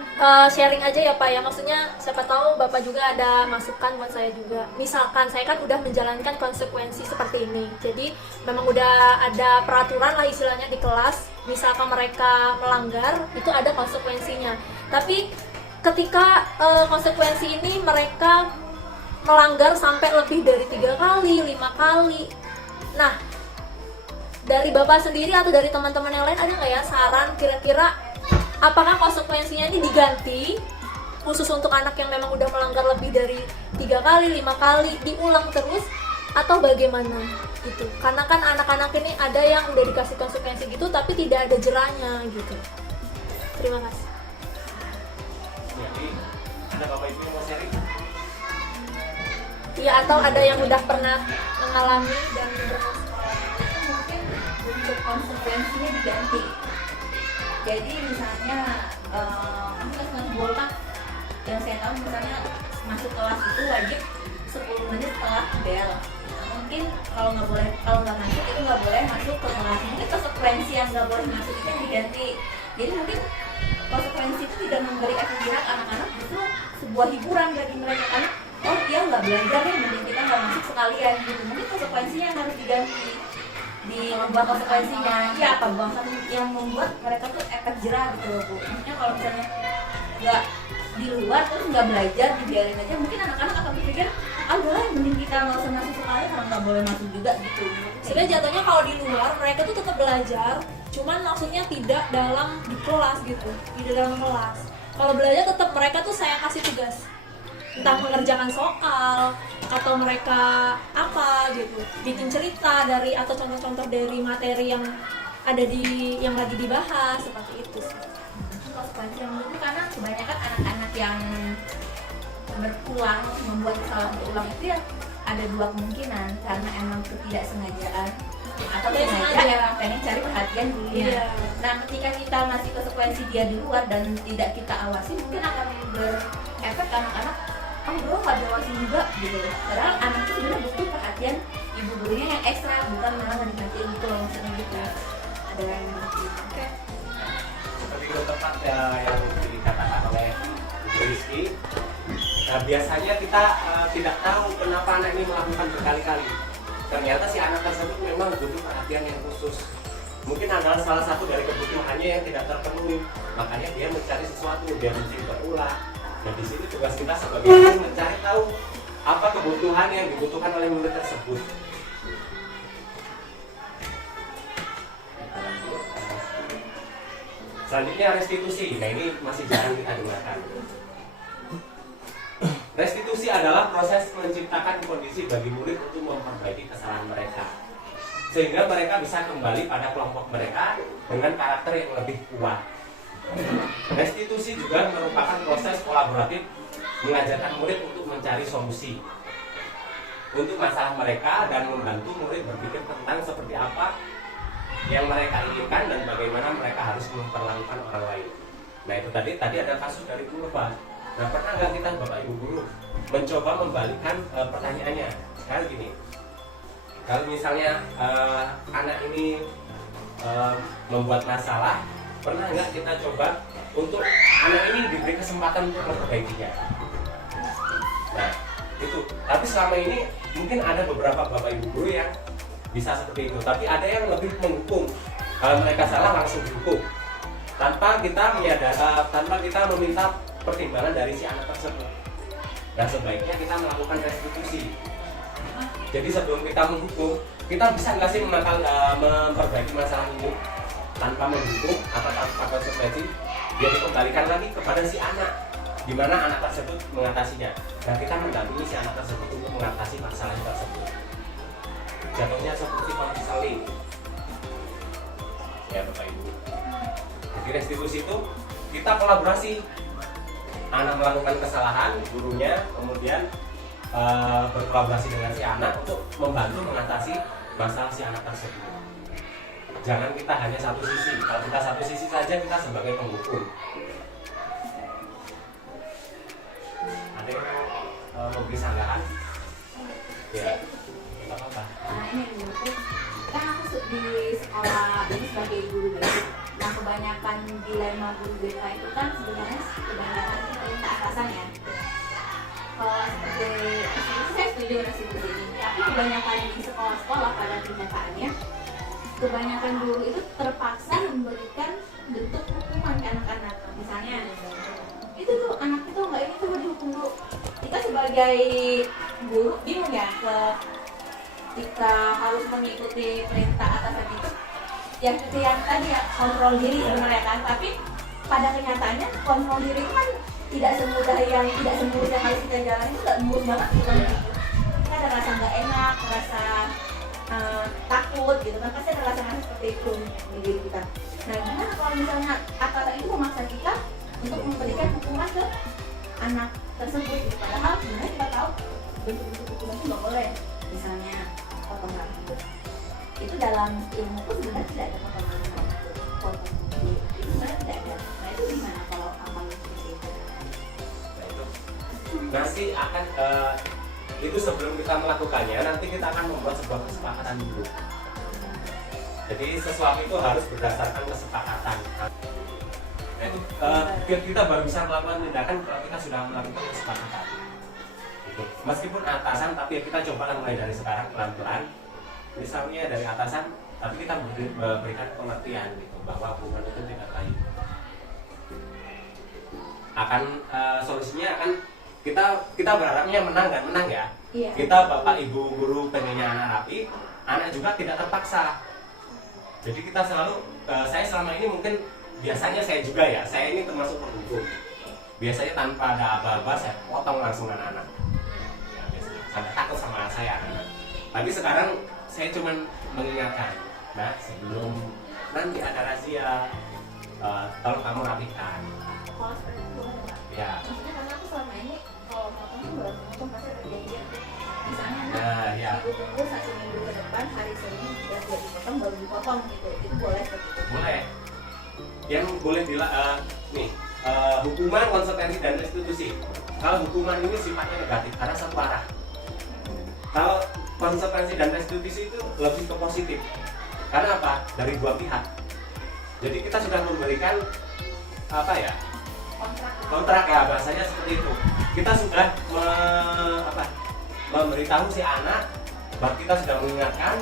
sharing aja ya Pak ya, maksudnya siapa tahu Bapak juga ada masukan buat saya juga. Misalkan saya kan udah menjalankan konsekuensi seperti ini, jadi memang udah ada peraturan lah istilahnya di kelas. Misalkan mereka melanggar, itu ada konsekuensinya. Tapi ketika konsekuensi ini mereka melanggar sampai lebih dari 3 kali, 5 kali. Nah, dari Bapak sendiri atau dari teman-teman yang lain ada nggak ya saran kira-kira apakah konsekuensinya ini diganti khusus untuk anak yang memang udah melanggar lebih dari 3 kali, 5 kali, diulang terus atau bagaimana gitu? Karena kan anak-anak ini ada yang udah dikasih konsekuensi gitu tapi tidak ada jerahnya gitu. Terima kasih. Jadi ada Bapak Ibu yang mau sharing? Iya, atau ada yang udah pernah mengalami dan bermasalah. Mungkin untuk konsekuensinya diganti. Jadi misalnya bolak yang saya tahu misalnya masuk kelas itu wajib 10 menit setelah bel. Mungkin kalau nggak masuk itu nggak boleh masuk ke kelas. Mungkin konsekuensi yang nggak boleh masuk itu yang diganti. Jadi mungkin konsekuensi itu tidak memberi efek jerak anak-anak, justru sebuah hiburan bagi mereka karena oh dia nggak belajar nih, mending kita nggak masuk sekalian gitu. Mungkin konsekuensinya yang harus diganti, diubah konsekuensinya. Ya apa bangsa yang membuat mereka tuh efek jerah gitu loh Bu. Maksudnya kalau misalnya nggak di luar terus nggak belajar dibiarin aja, mungkin anak-anak akan berpikir ah udahlah mending kita nggak usah masuk sekalian karena nggak boleh masuk juga gitu. Sebenarnya jatuhnya kalau di luar mereka tuh tetap belajar, cuman maksudnya tidak dalam di kelas gitu, tidak dalam kelas. Kalau belajar tetap mereka tuh saya kasih tugas, entah mengerjakan soal atau mereka apa gitu, bikin cerita dari atau contoh-contoh dari materi yang ada di yang lagi dibahas seperti itu sih. Konsekuensi yang itu karena kebanyakan anak-anak yang berulang membuat kesalahan berulang itu ya ada 2 kemungkinan, karena emang ketidaksengajaan atau sengaja emang pengen cari perhatian gurunya. Iya. Nah ketika kita ngasih konsekuensi dia di luar dan tidak kita awasi, mungkin akan berefek anak-anak bro nggak diawasin juga gitu. Padahal anak itu sebenarnya butuh perhatian ibu gurunya yang ekstra, bukan malah nggak diperhatiin gitu loh, maksudnya gitu. Ada yang gitu. Oke. Seperti itu tepat ya yang dikatakan oleh Bu Rizky. Nah, biasanya kita tidak tahu kenapa anak ini melakukan berkali-kali. Ternyata si anak tersebut memang butuh perhatian yang khusus. Mungkin adalah salah satu dari kebutuhannya yang tidak terpenuhi. Makanya dia mencari sesuatu, dia mencari berulang. Nah, di sini tugas kita sebagai guru mencari tahu apa kebutuhan yang dibutuhkan oleh murid tersebut. Selanjutnya restitusi. Nah, ini masih jarang kita dengarkan. Restitusi adalah proses menciptakan kondisi bagi murid untuk memperbaiki kesalahan mereka, sehingga mereka bisa kembali pada kelompok mereka dengan karakter yang lebih kuat. Restitusi juga merupakan proses kolaboratif mengajarkan murid untuk mencari solusi untuk masalah mereka dan membantu murid berpikir tentang seperti apa yang mereka inginkan dan bagaimana mereka harus memperlakukan orang lain. Nah, itu tadi ada kasus dari Purba. Nah, pernah nggak kita Bapak Ibu guru mencoba membalikkan pertanyaannya? Sekarang gini, kalau misalnya anak ini membuat masalah, pernah nggak kita coba untuk anak ini diberi kesempatan untuk memperbaikinya? Nah, itu. Tapi selama ini mungkin ada beberapa Bapak Ibu guru yang bisa seperti itu, tapi ada yang lebih menghukum. Kalau mereka salah langsung dihukum tanpa kita meminta pertimbangan dari si anak tersebut. Dan sebaiknya kita melakukan restitusi. Jadi sebelum kita menghukum, kita bisa nggak sih memperbaiki masalah ini tanpa menghukum atau tanpa konsekuensi? Dia dikembalikan lagi kepada si anak, di mana anak tersebut mengatasinya. Dan kita mendampingi si anak tersebut untuk mengatasi masalah tersebut. Jatuhnya seperti konseling, ya Bapak Ibu. Jadi restitusi itu kita kolaborasi. Anak melakukan kesalahan, gurunya kemudian berkolaborasi dengan si anak untuk membantu mengatasi masalah si anak tersebut. Jangan kita hanya satu sisi. Kalau kita satu sisi saja, kita sebagai penghukum. Ada yang memberi sanggahan? Ya, nggak apa-apa. Nah ini menurutku, kan aku di sekolah ini sebagai guru BK. Nah kebanyakan dilema guru BK itu kan sebenarnya kebanyakan perintah atasan ya. Kalau seperti itu saya setuju restitusi ini, tapi kebanyakan di sekolah-sekolah pada kenyataannya kebanyakan guru itu terpaksa memberikan bentuk hukuman ke anak-anak. Misalnya itu tuh anak itu nggak ini tuh dihukum dulu. Kita sebagai guru bingung ya kita harus mengikuti perintah atasan itu. Ya seperti yang tadi ya, kontrol diri sebenarnya kan, tapi pada kenyataannya kontrol diri itu kan tidak semudah yang harus kita jalani, itu nggak mulus banget gitu. Kita ada rasa nggak enak, rasa takut gitu kan, pasti ada rasa seperti itu di diri kita. Nah gimana kalau misalnya atasan itu memaksa kita untuk memberikan hukuman ke anak tersebut gitu. Padahal sebenarnya kita tahu bentuk-bentuk hukuman itu nggak boleh, misalnya potongan rambut itu dalam ilmu pun sebenarnya tidak ada potongan rambut, potong gigi itu sebenarnya tidak ada. Nah itu gimana kalau apa seperti itu? Nah, itu nanti akan itu sebelum kita melakukannya, nanti kita akan membuat sebuah kesepakatan dulu. Jadi sesuatu itu harus berdasarkan kesepakatan. Nah, itu kita baru bisa melakukan tindakan kalau kita sudah melakukan kesepakatan. Gitu. Meskipun atasan, tapi ya kita coba mulai dari sekarang pelan-pelan. Misalnya dari atasan, tapi kita berikan pengertian gitu bahwa hubungan itu tidak baik. Akan solusinya akan kita berharapnya menang kan, menang ya. Iya. Kita bapak ibu guru pengennya anak rapi, anak juga tidak terpaksa. Jadi kita selalu, saya selama ini mungkin biasanya saya juga ya, saya ini termasuk penghukum. Biasanya tanpa ada aba-aba saya potong langsung anak-anak. Ya, biasanya sampai takut sama saya anak-anak. Tapi sekarang saya cuma mengingatkan, nah sebelum nanti ada razia, tolong kamu rapikan. Kalau seperti itu boleh nggak? Ya. Maksudnya karena aku selama ini kalau potong tuh baru potong pasti ada janjian. Misalnya Nah, ya. ibu tunggu 1 minggu ke depan hari Senin sudah siap dipotong baru dipotong gitu. Itu boleh seperti itu. Boleh. Yang boleh hukuman, konsekuensi dan restitusi. Kalau hukuman ini sifatnya negatif karena satu arah. Kalau konsekuensi dan restitusi itu lebih ke positif. Karena apa? Dari dua pihak. Jadi kita sudah memberikan apa ya? Kontrak ya, bahasanya seperti itu. Kita sudah memberitahu si anak bahwa kita sudah mengingatkan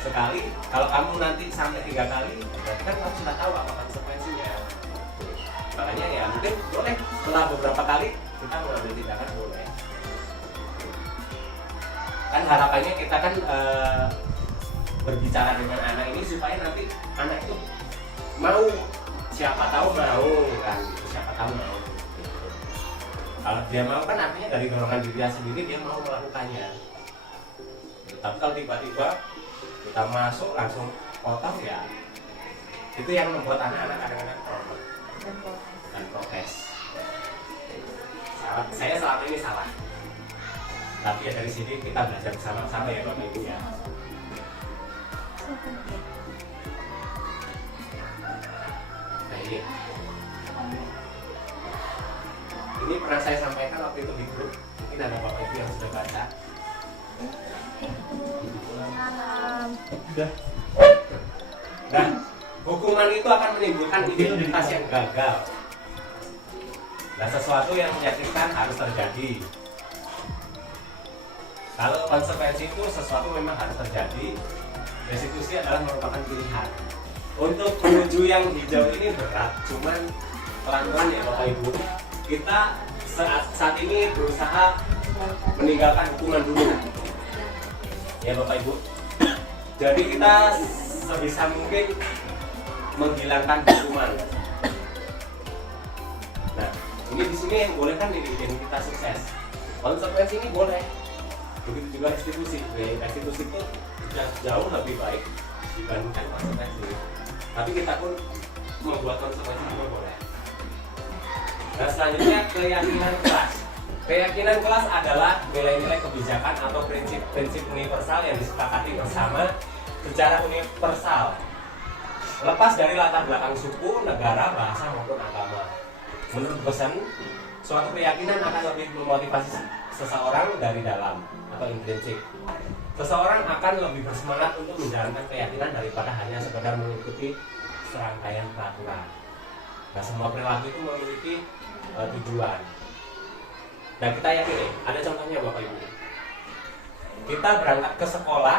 sekali, kalau kamu nanti sampai 3 kali, berarti kan kamu sudah tahu apa konsekuensinya. Makanya ya mungkin boleh setelah beberapa kali kita mengambil tindakan boleh. Kan harapannya kita kan berbicara dengan anak ini supaya nanti anak itu mau, siapa tahu mau kan, siapa tahu mau. Kalau dia mau kan artinya dari dorongan diri dia sendiri dia mau melakukannya. Tapi kalau tiba-tiba kita masuk langsung potong ya, itu yang membuat anak-anak kadang-kadang trauma dan protes. Saya selama ini salah. Tapi ya dari sini kita belajar bersama-sama ya Bapak Ibu ya. Baik. Ini pernah saya sampaikan waktu itu di grup. Mungkin ada Bapak Ibu yang sudah baca. Nah, hukuman itu akan menimbulkan identitas yang gagal. Nah, sesuatu yang menyakitkan harus terjadi. Kalau konsekuensi itu sesuatu memang harus terjadi, restitusi adalah merupakan pilihan. Untuk menuju yang hijau ini berat, cuman pelan-pelan ya Bapak Ibu. Kita saat ini berusaha meninggalkan hukuman dulu. ya Bapak Ibu. Jadi kita sebisa mungkin menghilangkan hukuman. Nah, ini di sini yang boleh kan ini identitas sukses. Konsekuensi ini boleh. Begitu juga restitusi. Restitusi itu jauh lebih baik dibandingkan konsekuensi. Tapi kita pun membuat konsekuensi juga boleh. Nah, selanjutnya keyakinan kelas. Keyakinan kelas adalah nilai-nilai kebijakan atau prinsip-prinsip universal yang disepakati bersama secara universal, lepas dari latar belakang suku, negara, bahasa maupun agama. Menurut Bosan, suatu keyakinan akan lebih memotivasi seseorang dari dalam atau intrinsik. Seseorang akan lebih bersemangat untuk menjalankan keyakinan daripada hanya sekedar mengikuti serangkaian peraturan. Nah, semua perilaku itu memiliki tujuan. Nah, kita yakin nih, ada contohnya Bapak Ibu. Kita berangkat ke sekolah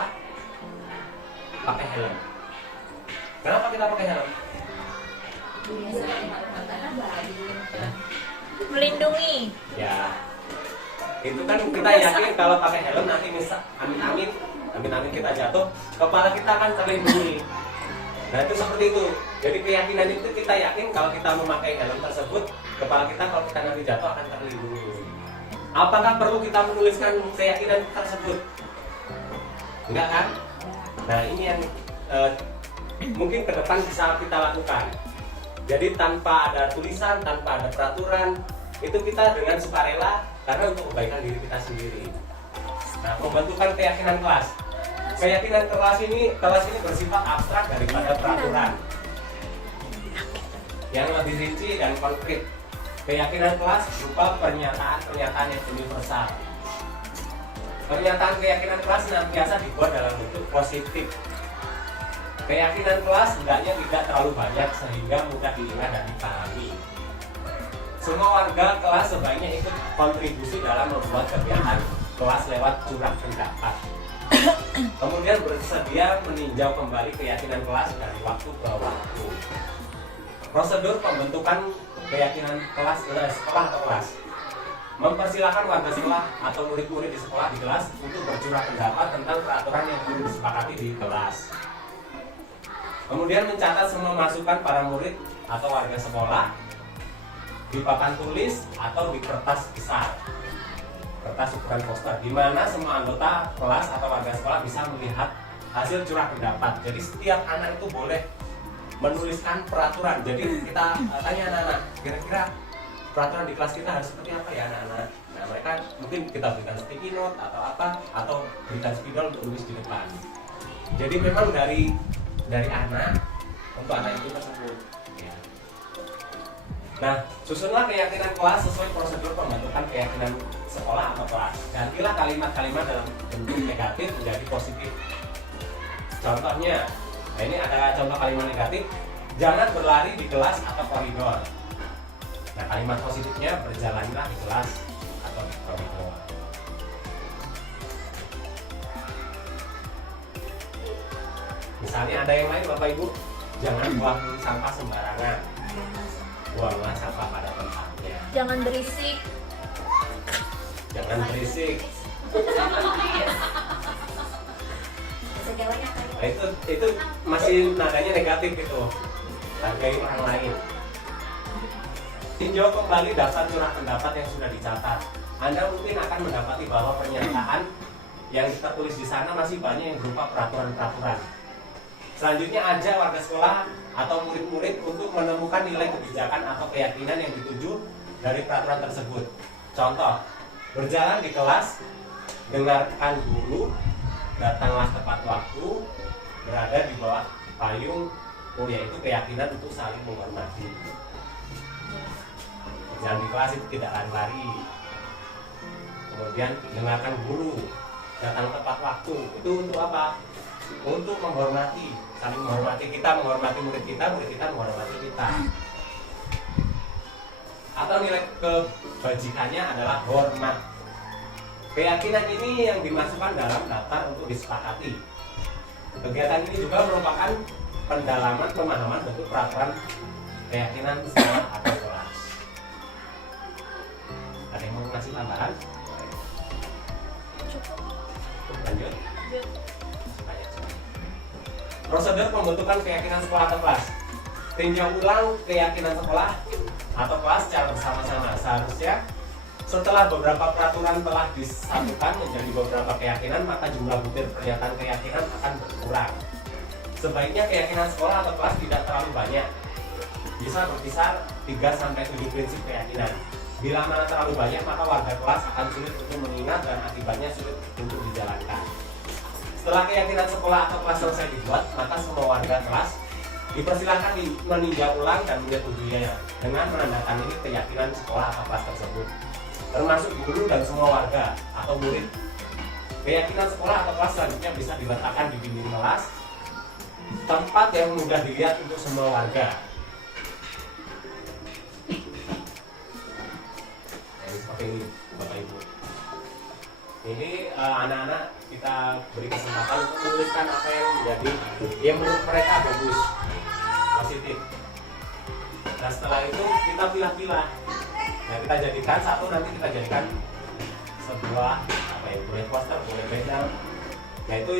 pakai helm. Kenapa kita pakai helm? Melindungi. Ya, itu kan kita yakin kalau pakai helm nanti misal amin kita jatuh, kepala kita akan terlindungi. Nah, itu seperti itu. Jadi keyakinan itu kita yakin kalau kita memakai helm tersebut, kepala kita kalau kita nanti jatuh akan terlindungi. Apakah perlu kita menuliskan keyakinan tersebut? Enggak kan? Nah, ini yang mungkin ke depan bisa kita lakukan. Jadi tanpa ada tulisan, tanpa ada peraturan, itu kita dengan sukarela karena untuk kebaikan diri kita sendiri. Nah, pembentukan keyakinan kelas. Keyakinan kelas ini bersifat abstrak daripada peraturan yang lebih rinci dan konkret. Keyakinan kelas berupa pernyataan-pernyataan yang universal. Pernyataan keyakinan kelas senantiasa dibuat dalam bentuk positif. Keyakinan kelas hendaknya tidak terlalu banyak sehingga mudah diingat dan dipahami. Semua warga kelas sebaiknya ikut kontribusi dalam membuat kegiatan kelas lewat curah pendapat. Kemudian bersedia meninjau kembali keyakinan kelas dari waktu ke waktu. Prosedur pembentukan keyakinan kelas sekolah atau kelas. Mempersilahkan warga sekolah atau murid-murid di sekolah di kelas untuk bercurah pendapat tentang peraturan yang perlu disepakati di kelas. Kemudian mencatat semua masukan para murid atau warga sekolah di papan tulis atau di kertas besar, kertas ukuran poster, di mana semua anggota kelas atau warga sekolah bisa melihat hasil curah pendapat. Jadi setiap anak itu boleh menuliskan peraturan. Jadi kita tanya anak-anak, kira-kira peraturan di kelas kita harus seperti apa ya anak-anak? Nah, mereka mungkin kita berikan sticky note atau apa, atau berikan spidol untuk tulis di depan. Jadi memang dari anak untuk anak itu tersebut. Ya. Nah, susunlah keyakinan kelas sesuai prosedur pembentukan keyakinan sekolah atau kelas. Gantilah kalimat-kalimat dalam bentuk negatif menjadi positif. Contohnya, nah ini ada contoh kalimat negatif. Jangan berlari di kelas atau koridor. Nah, kalimat positifnya berjalanlah di kelas atau di koridor. Misalnya ada yang lain Bapak Ibu, jangan buang sampah sembarangan. Buanglah sampah pada tempatnya. Jangan berisik. Jangan berisik. Nah, itu masih nadanya negatif itu. Hargai orang lain. Tinjau kembali daftar curah pendapat yang sudah dicatat. Anda mungkin akan mendapati bahwa pernyataan yang tertulis di sana masih banyak yang berupa peraturan-peraturan. Selanjutnya ajak warga sekolah atau murid-murid untuk menemukan nilai kebijakan atau keyakinan yang dituju dari peraturan tersebut. Contoh, berjalan di kelas, dengarkan guru, datanglah tepat waktu, berada di bawah payung, yaitu keyakinan untuk saling menghormati. Berjalan di kelas itu tidak lari-lari. Kemudian dengarkan guru, datang tepat waktu. Itu untuk apa? Untuk menghormati, saling menghormati, kita menghormati murid kita menghormati kita. Atau nilai kebajikannya adalah hormat. Keyakinan ini yang dimasukkan dalam daftar untuk disepakati. Kegiatan ini juga merupakan pendalaman pemahaman bentuk peraturan keyakinan sekolah atau kelas. Ada yang mau ngasih tambahan? Cukup. Lanjut. Lanjut. Prosedur pembentukan keyakinan sekolah atau kelas. Tinjau ulang keyakinan sekolah atau kelas secara bersama-sama. Seharusnya setelah beberapa peraturan telah disatukan menjadi beberapa keyakinan, maka jumlah butir pernyataan keyakinan akan berkurang. Sebaiknya keyakinan sekolah atau kelas tidak terlalu banyak, bisa berkisar 3-7 prinsip keyakinan. Bila mana terlalu banyak, maka warga kelas akan sulit untuk mengingat dan akibatnya sulit untuk dijalankan. Setelah keyakinan sekolah atau kelas selesai dibuat, maka semua warga kelas dipersilahkan meninjau ulang dan menyetujuinya dengan menandatangani keyakinan sekolah atau kelas tersebut, termasuk guru dan semua warga atau murid. Keyakinan sekolah atau kelas selanjutnya bisa diletakkan di dinding kelas, tempat yang mudah dilihat untuk semua warga. Nah, seperti ini, Bapak Ibu. Ini anak-anak kita beri kesempatan untuk menuliskan apa yang menjadi yang menurut mereka bagus, positif. Nah, setelah itu kita pilah-pilah. Nah, kita jadikan satu, nanti kita jadikan sebuah apa ya, boleh poster, boleh banner. Nah, itu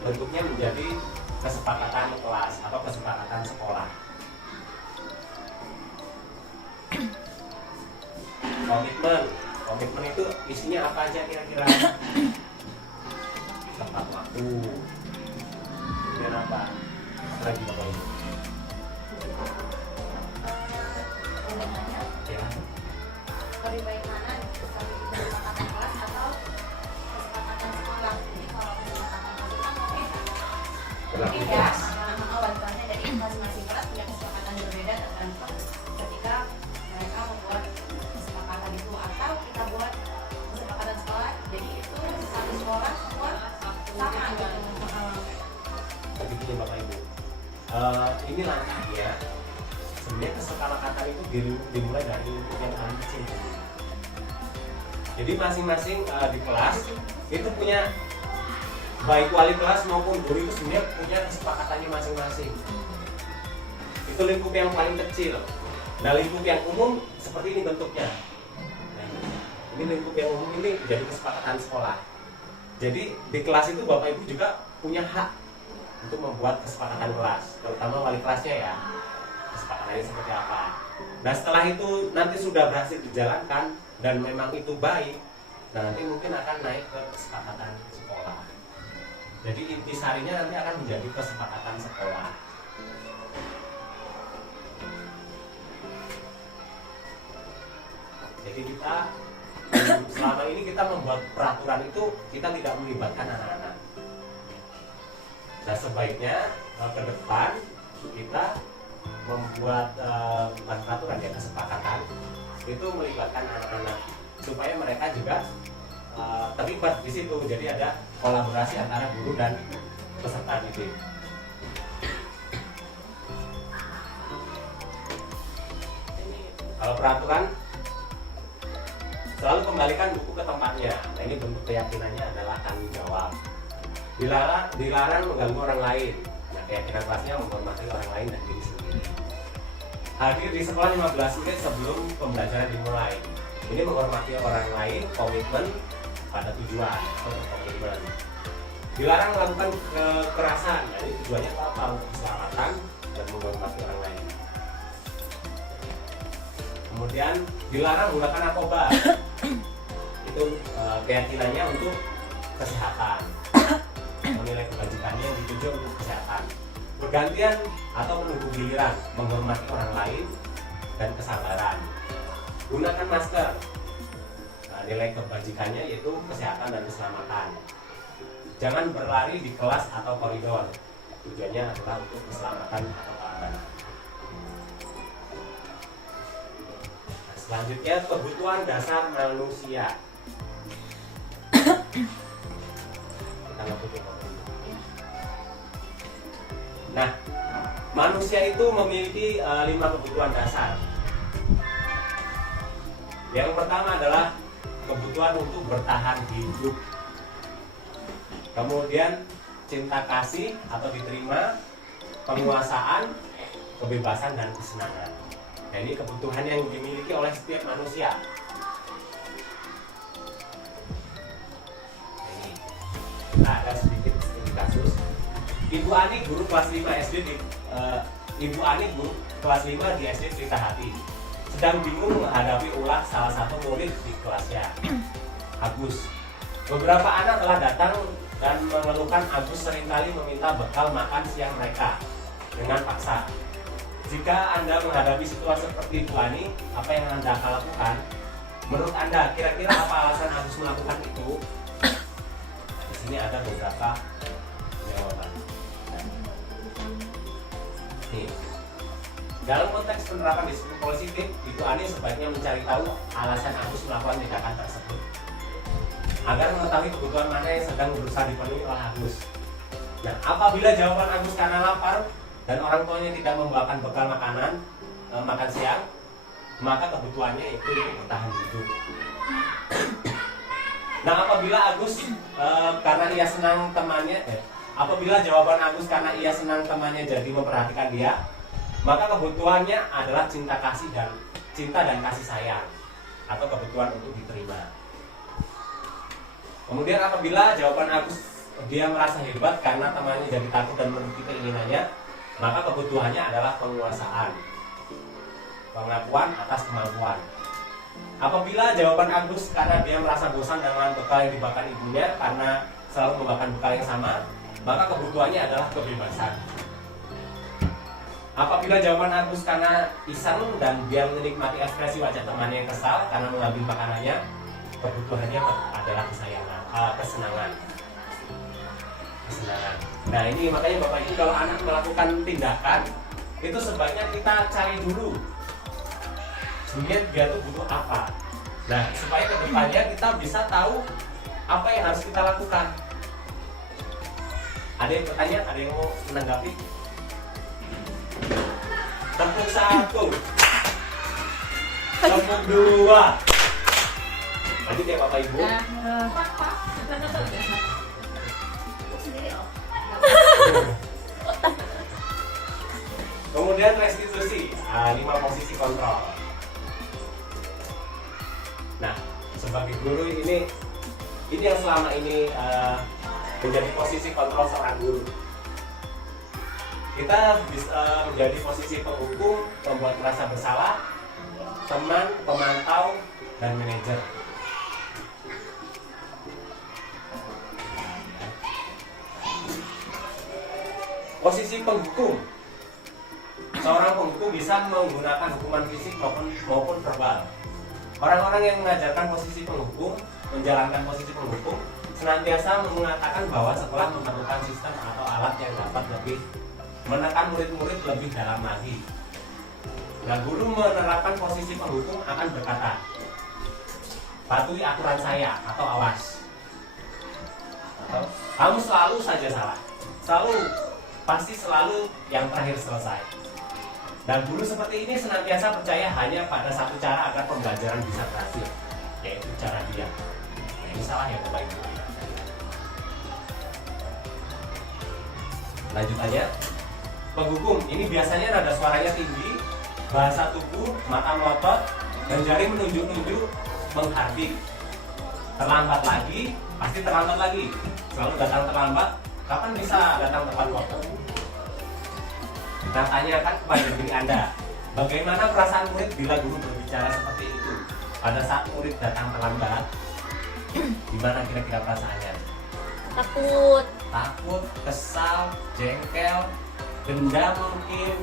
bentuknya menjadi kesepakatan kelas atau kesepakatan sekolah. Komitmen itu isinya apa aja kira-kira? Tepat waktu. Kemudian apa? Apa lagi Bapak Ibu? Ya. Lebih baik mana kesepakatan kelas atau kesepakatan sekolah? Jadi kalau kesepakatan kelas itu kan mungkin Berlaku ya, kelas. bantuannya dari masing-masing kelas punya kesepakatan berbeda tergantung ketika mereka membuat kesepakatan itu, atau kita buat kesepakatan sekolah. Jadi itu satu sekolah semua sama gitu. Begitu Bapak Ibu. Ini langkahnya. Sebenarnya kesepakatan itu dimulai dari lingkup yang paling kecil. Jadi masing-masing di kelas itu punya, baik wali kelas maupun guru itu sebenarnya punya kesepakatannya masing-masing. Itu lingkup yang paling kecil. Nah, lingkup yang umum seperti ini bentuknya. Nah, ini lingkup yang umum ini jadi kesepakatan sekolah. Jadi di kelas itu Bapak Ibu juga punya hak untuk membuat kesepakatan kelas, terutama wali kelasnya ya. Kesepakatannya seperti apa. Nah, setelah itu nanti sudah berhasil dijalankan dan memang itu baik, nah nanti mungkin akan naik ke kesepakatan sekolah. Jadi intisarinya nanti akan menjadi kesepakatan sekolah. Jadi kita selama ini kita membuat peraturan itu kita tidak melibatkan anak-anak. Nah, sebaiknya ke depan kita membuat bukan peraturan ya, kesepakatan itu melibatkan anak-anak supaya mereka juga terlibat di situ. Jadi ada kolaborasi antara guru dan peserta didik. Kalau peraturan selalu kembalikan buku ke tempatnya. Nah, ini bentuk keyakinannya adalah tanggung jawab. Dilarang mengganggu orang lain. Nah, keyakinan kelasnya menghormati orang lain dan diri sendiri. Hadir di sekolah 15 menit sebelum pembelajaran dimulai. Ini menghormati orang lain, komitmen pada tujuan atau komitmen. Dilarang melakukan kekerasan. Nah, ini tujuannya apa? Untuk keselamatan dan menghormati orang lain. Kemudian dilarang menggunakan narkoba. Itu keyakinannya untuk kesehatan. Menilai kebajikannya yang dituju untuk kesehatan. Bergantian atau menunggu giliran, menghormati orang lain dan kesabaran. Gunakan masker. Nah, nilai kebajikannya yaitu kesehatan dan keselamatan. Jangan berlari di kelas atau koridor. Tujuannya adalah untuk keselamatan atau keamanan. Nah, selanjutnya kebutuhan dasar manusia. Kita ngebutuhin. Nah, manusia itu memiliki 5 kebutuhan dasar. Yang pertama adalah kebutuhan untuk bertahan hidup. Kemudian cinta kasih atau diterima, penguasaan, kebebasan dan kesenangan. Nah, ini kebutuhan yang dimiliki oleh setiap manusia. Ini kita ada sedikit studi kasus. Ibu Ani guru kelas 5 SD Ibu Ani guru kelas 5 di SD Cerita Hati sedang bingung menghadapi ulah salah satu murid di kelasnya, Agus. Beberapa anak telah datang dan mengeluhkan Agus seringkali meminta bekal makan siang mereka dengan paksa. Jika Anda menghadapi situasi seperti Ibu Ani, apa yang Anda akan lakukan? Menurut Anda, kira-kira apa alasan Agus melakukan itu? Di sini ada beberapa jawaban. Nih. Dalam konteks penerapan disiplin positif, Ibu Ani sebaiknya mencari tahu alasan Agus melakukan tindakan tersebut agar mengetahui kebutuhan mana yang sedang berusaha dipenuhi oleh Agus. Nah, apabila jawaban Agus karena lapar dan orang tuanya tidak membawakan bekal makan siang, maka kebutuhannya itu bertahan hidup. Nah, apabila Agus karena ia senang temannya, apabila jawaban Agus karena ia senang temannya jadi memperhatikan dia, maka kebutuhannya adalah cinta dan kasih sayang atau kebutuhan untuk diterima. Kemudian apabila jawaban Agus dia merasa hebat karena temannya jadi takut dan menuruti keinginannya, maka kebutuhannya adalah penguasaan, pengakuan atas kemampuan. Apabila jawaban Agus karena dia merasa bosan dengan bekal yang dibawakan ibunya karena selalu membawakan bekal yang sama, maka kebutuhannya adalah kebebasan. Apabila jawaban Agus karena iseng dan dia menikmati ekspresi wajah temannya yang kesal karena mengambil makanannya, kebutuhannya adalah kesenangan. Nah, ini makanya Bapak Ibu kalau anak melakukan tindakan itu sebaiknya kita cari dulu sebenarnya dia tuh butuh apa. Nah, supaya kedepannya kita bisa tahu apa yang harus kita lakukan. Ada yang bertanya, ada yang mau menanggapi? Tepuk 1, tepuk 2. Lanjut ya Bapak Ibu. Kemudian restitusi, 5 posisi kontrol. Nah, sebagai guru ini yang selama ini menjadi posisi kontrol seorang guru. Kita bisa menjadi posisi penghukum, pembuat merasa bersalah, teman, pemantau, dan manajer. Posisi penghukum. Seorang penghukum bisa menggunakan hukuman fisik maupun verbal. Orang-orang yang mengajarkan posisi penghukum, menjalankan posisi penghukum, senantiasa mengatakan bahwa setelah memerlukan sistem atau alat yang dapat lebih menekan murid-murid lebih dalam lagi. Nah, guru menerapkan posisi penghukum akan berkata, patuhi aturan saya atau awas. Atau, kamu selalu saja salah. Pasti selalu yang terakhir selesai. Dan guru seperti ini senantiasa percaya hanya pada satu cara agar pembelajaran bisa berhasil, yaitu cara diam. Nah, ini salah ya Bapak Ibu. Lanjutannya, penghukum ini biasanya nada suaranya tinggi, bahasa tubuh, mata melotot, dan jari menunjuk-nunjuk menghardik. Terlambat lagi, pasti terlambat lagi. Selalu datang terlambat, kapan bisa datang tepat waktu? Nah, tanyakan kepada diri Anda, bagaimana perasaan murid bila guru berbicara seperti itu? Pada saat murid datang terlambat, gimana kira-kira perasaannya? Takut, kesal, jengkel, dendam mungkin.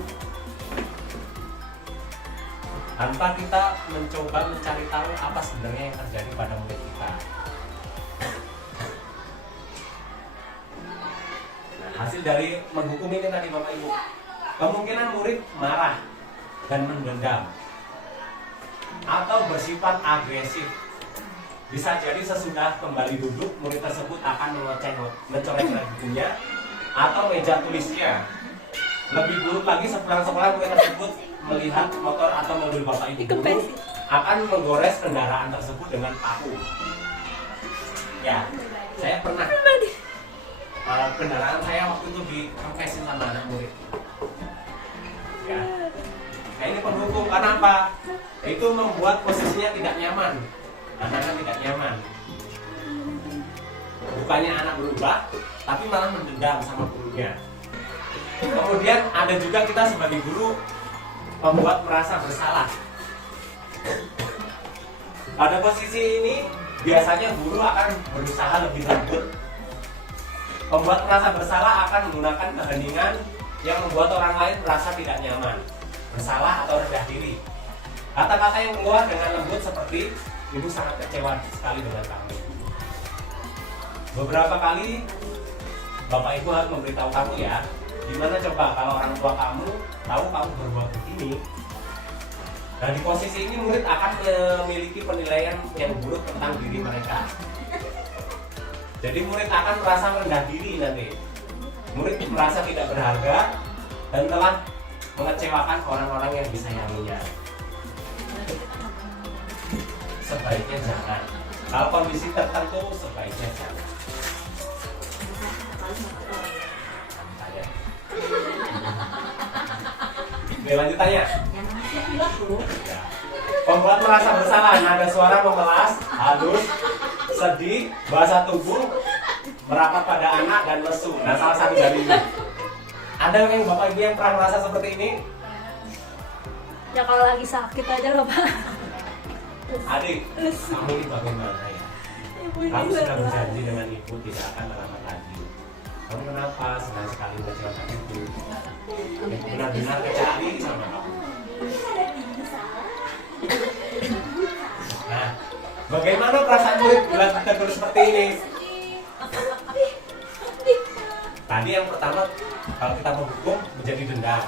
Tanpa kita mencoba mencari tahu apa sebenarnya yang terjadi pada murid kita. Nah, hasil dari menghukum ini tadi Bapak Ibu, kemungkinan murid marah dan mendendam atau bersifat agresif. Bisa jadi sesudah kembali duduk, murid tersebut akan mencorek bukunya atau meja tulisnya. Lebih buruk lagi, sepulang sekolah murid tersebut melihat motor atau mobil Bapak Ibu guru akan menggores kendaraan tersebut dengan paku. Ya, saya pernah kendaraan saya waktu itu dikempesin sama anak murid. Ya. Nah, ini penghukum karena apa? Itu membuat posisinya tidak nyaman. Anak-anak tidak nyaman. Bukannya anak berubah, tapi malah mendendam sama gurunya. Kemudian ada juga kita sebagai guru membuat merasa bersalah. Pada posisi ini biasanya guru akan berusaha lebih lembut. Membuat merasa bersalah akan menggunakan keheningan yang membuat orang lain merasa tidak nyaman, bersalah atau rendah diri. Kata-kata yang keluar dengan lembut seperti, ibu sangat kecewa sekali dengan kamu. Beberapa kali bapak ibu harus memberitahu kamu ya, gimana coba kalau orang tua kamu tahu kamu berbuat begini. Nah, di posisi ini murid akan memiliki penilaian yang buruk tentang diri mereka. Jadi murid akan merasa rendah diri nanti. Murid merasa tidak berharga dan telah mengecewakan orang-orang yang disayanginya. Sebaiknya jangan. Kalau kondisi tertentu sebaiknya jangan. Tanya. Oke, lanjut tanya. Ya. Membuat merasa bersalah, nada suara memelas, halus, sedih, bahasa tubuh merapat pada anak dan lesu. Nah, salah satu dari ini. Ada yang bapak ibu yang pernah merasa seperti ini? Ya kalau lagi sakit aja loh Pak. Adik, kamu ini bagaimana ya? Kamu sudah berjanji dengan ibu tidak akan melamar lagi. Kamu kenapa senang sekali mengecewakan ibu? Benar-benar kecari sama kamu. Nah, bagaimana perasaan murid bila ditegur seperti ini? Tadi yang pertama, kalau kita menghukum menjadi dendam,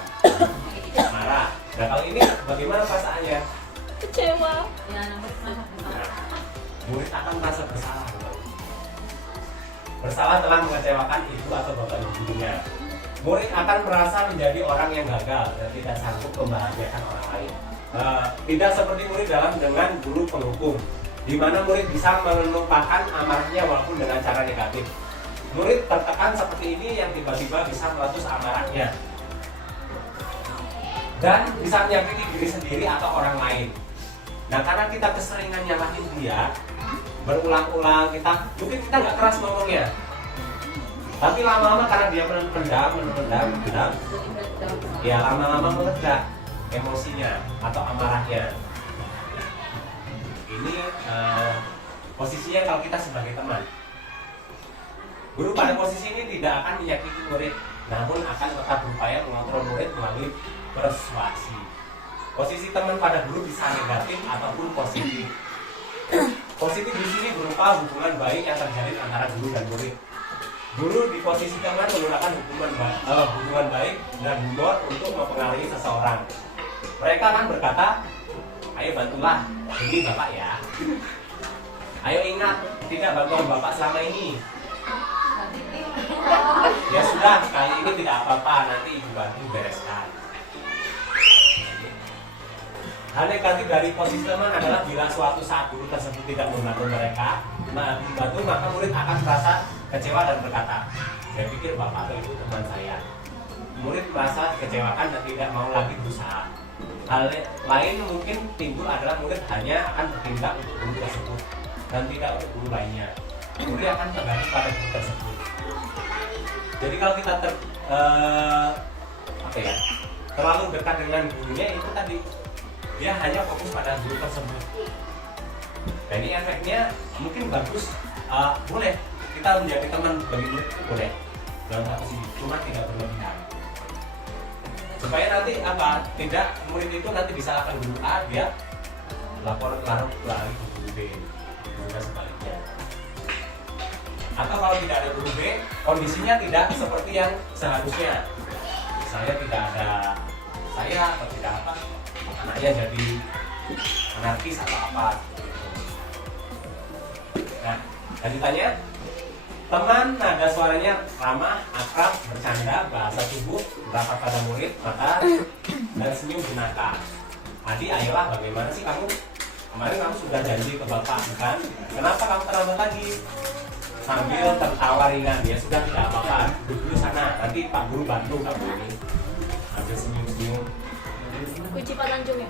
marah. Nah, kalau ini bagaimana perasaannya? Kecewa. Ya, nomor merasa bersalah. Nah, murid akan merasa bersalah. Bersalah telah mengecewakan ibu atau bapak ibunya. Murid akan merasa menjadi orang yang gagal dan tidak sanggup membahagiakan orang lain. Tidak seperti murid dalam dengan guru penghukum, di mana murid bisa melupakan amarahnya walaupun dengan cara negatif. Murid tertekan seperti ini yang tiba-tiba bisa meletus amarahnya dan bisa menyakiti diri sendiri atau orang lain. Nah, karena kita keseringan nyalahin dia berulang-ulang, mungkin kita nggak keras ngomongnya, tapi lama-lama karena dia pendam, ya lama-lama meledak emosinya atau amarahnya. Ini posisinya kalau kita sebagai teman. Guru pada posisi ini tidak akan menyakiti murid, namun akan tetap berupaya mengontrol murid melalui persuasi. Posisi teman pada guru bisa negatif ataupun positif. Positif di sini berupa hubungan baik yang terjadi antara guru dan murid. Guru di posisi teman menggunakan hubungan baik dan humor untuk mempengaruhi seseorang. Mereka akan berkata, ayo bantulah, ini bapak ya. Ayo ingat, tidak bantuan bapak selama ini. Ya sudah, kali ini tidak apa-apa, nanti ibu bantu bereskan. Hal negatif dari posisi teman adalah bila suatu saat guru tersebut tidak membantu mereka, maka murid akan merasa kecewa dan berkata, saya pikir bapak atau ibu teman saya. Murid merasa kecewakan dan tidak mau lagi berusaha. Hal lain mungkin timbul adalah murid hanya akan bertindak untuk guru tersebut dan tidak untuk guru lainnya. Murid akan tergantung pada guru tersebut. Jadi kalau kita terlalu dekat dengan gurunya, itu tadi dia hanya fokus pada guru tersebut. Jadi efeknya mungkin bagus, boleh kita menjadi teman bagi murid itu boleh dalam satu sisi, cuma tidak berlebihan. Supaya nanti tidak murid itu nanti disalahkan guru A, dia lapor lari ke guru B, juga sebaliknya. Atau kalau tidak ada guru B, kondisinya tidak seperti yang seharusnya. Misalnya tidak ada saya atau tidak apa, anaknya jadi anarkis atau apa. Nah, lanjutannya, teman nada suaranya ramah, akrab, bercanda, bahasa tubuh, merapat pada murid, mata, dan senyum jenaka. Adi, ayolah, bagaimana sih kamu? Kemarin kamu sudah janji ke bapak, kan? Kenapa kamu terlambat lagi? Sambil tertawa ringan, ya sudah tidak apa-apa, duduk dulu sana, nanti Pak Guru bantu kamu ini. Sambil senyum-senyum. Kunci Pak Tanjung ya.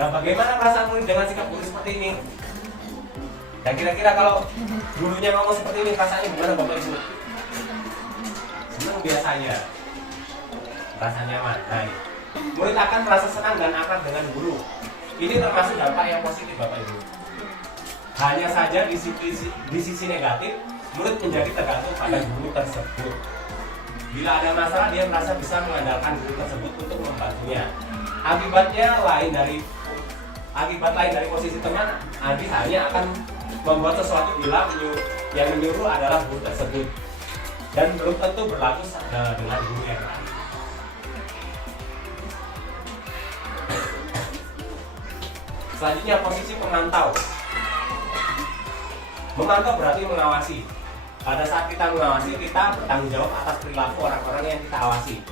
Nah, bagaimana perasaan murid dengan sikap guru seperti ini? Dan kira-kira kalau gurunya ngomong seperti ini, perasaannya gimana Bapak Ibu? Senang biasanya. rasa nyaman. Nah, murid akan merasa senang dan akrab dengan guru. Ini termasuk dampak yang positif Bapak Ibu. Hanya saja di sisi negatif, murid menjadi tergantung pada guru tersebut. Bila ada masalah, dia merasa bisa mengandalkan guru tersebut untuk membantunya. Akibat lain dari posisi teman, Adi hanya akan membuat sesuatu bila yang menyuruh adalah guru tersebut, dan belum tentu berlaku dengan guru yang lain. Selanjutnya, posisi pemantau. Memantau berarti mengawasi. Pada saat kita mengawasi, kita bertanggung jawab atas perilaku orang-orang yang kita awasi.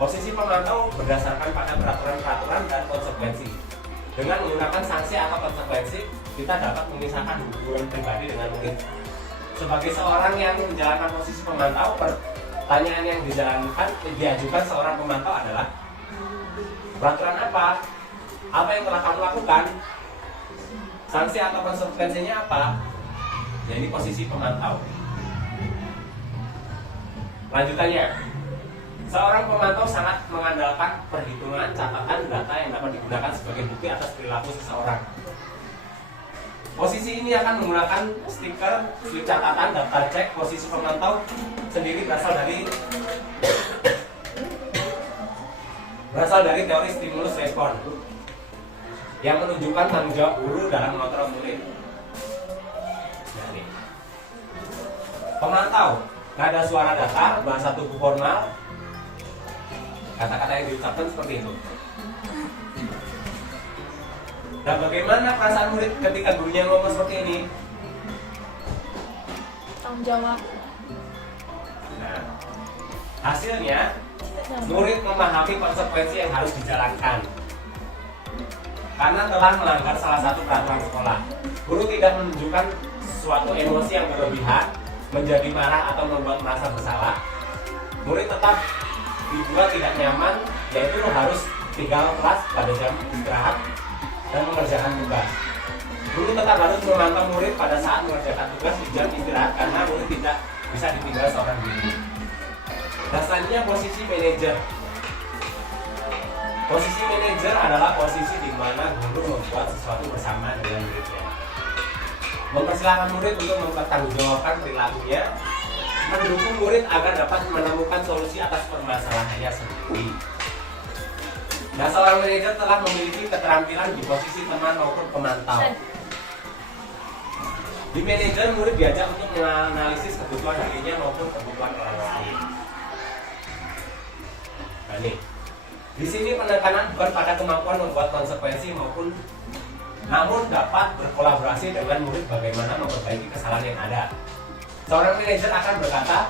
Posisi pemantau berdasarkan pada peraturan-peraturan dan konsekuensi. Dengan menggunakan sanksi atau konsekuensi, kita dapat memisahkan hubungan pribadi dengan murid. Sebagai seorang yang menjalankan posisi pemantau, pertanyaan yang diajukan seorang pemantau adalah, peraturan apa? Apa yang telah kamu lakukan? Sanksi atau konsekuensinya apa? Jadi posisi pemantau. Lanjutannya, seorang pemantau sangat mengandalkan perhitungan, catatan, data yang dapat digunakan sebagai bukti atas perilaku seseorang. Posisi ini akan menggunakan stiker, slip catatan, daftar cek. Posisi pemantau sendiri berasal dari teori stimulus respon yang menunjukkan tanggung jawab guru dalam mengontrol murid. Pemantau, nada suara datar, bahasa tubuh formal, kata-kata yang diucapkan seperti itu. Nah, bagaimana perasaan murid ketika gurunya ngomong seperti ini? Tanggung jawab. Nah, hasilnya murid memahami konsekuensi yang harus dijalankan karena telah melanggar salah satu peraturan sekolah. Guru tidak menunjukkan suatu emosi yang berlebihan, menjadi marah atau membuat merasa bersalah. Murid tetap dibuat tidak nyaman, yaitu harus tinggal kelas pada jam istirahat dan mengerjakan tugas. Guru tetap harus memantau murid pada saat mengerjakan tugas di jam istirahat karena murid tidak bisa ditinggal seorang diri. Dan selanjutnya, posisi manajer. Posisi manajer adalah posisi di mana guru membuat sesuatu bersama dengan muridnya. Mempersilahkan murid untuk mempertanggungjawabkan perilakunya, mendukung murid agar dapat menemukan solusi atas permasalahannya sendiri. Nah, seorang manajer telah memiliki keterampilan di posisi teman maupun pemantau. Di manajer, murid diajak untuk menganalisis kebutuhan dirinya maupun kebutuhan orang lain. Nah, nih, di sini penekanan bukan pada kemampuan membuat konsekuensi namun dapat berkolaborasi dengan murid bagaimana memperbaiki kesalahan yang ada. Seorang manajer akan berkata,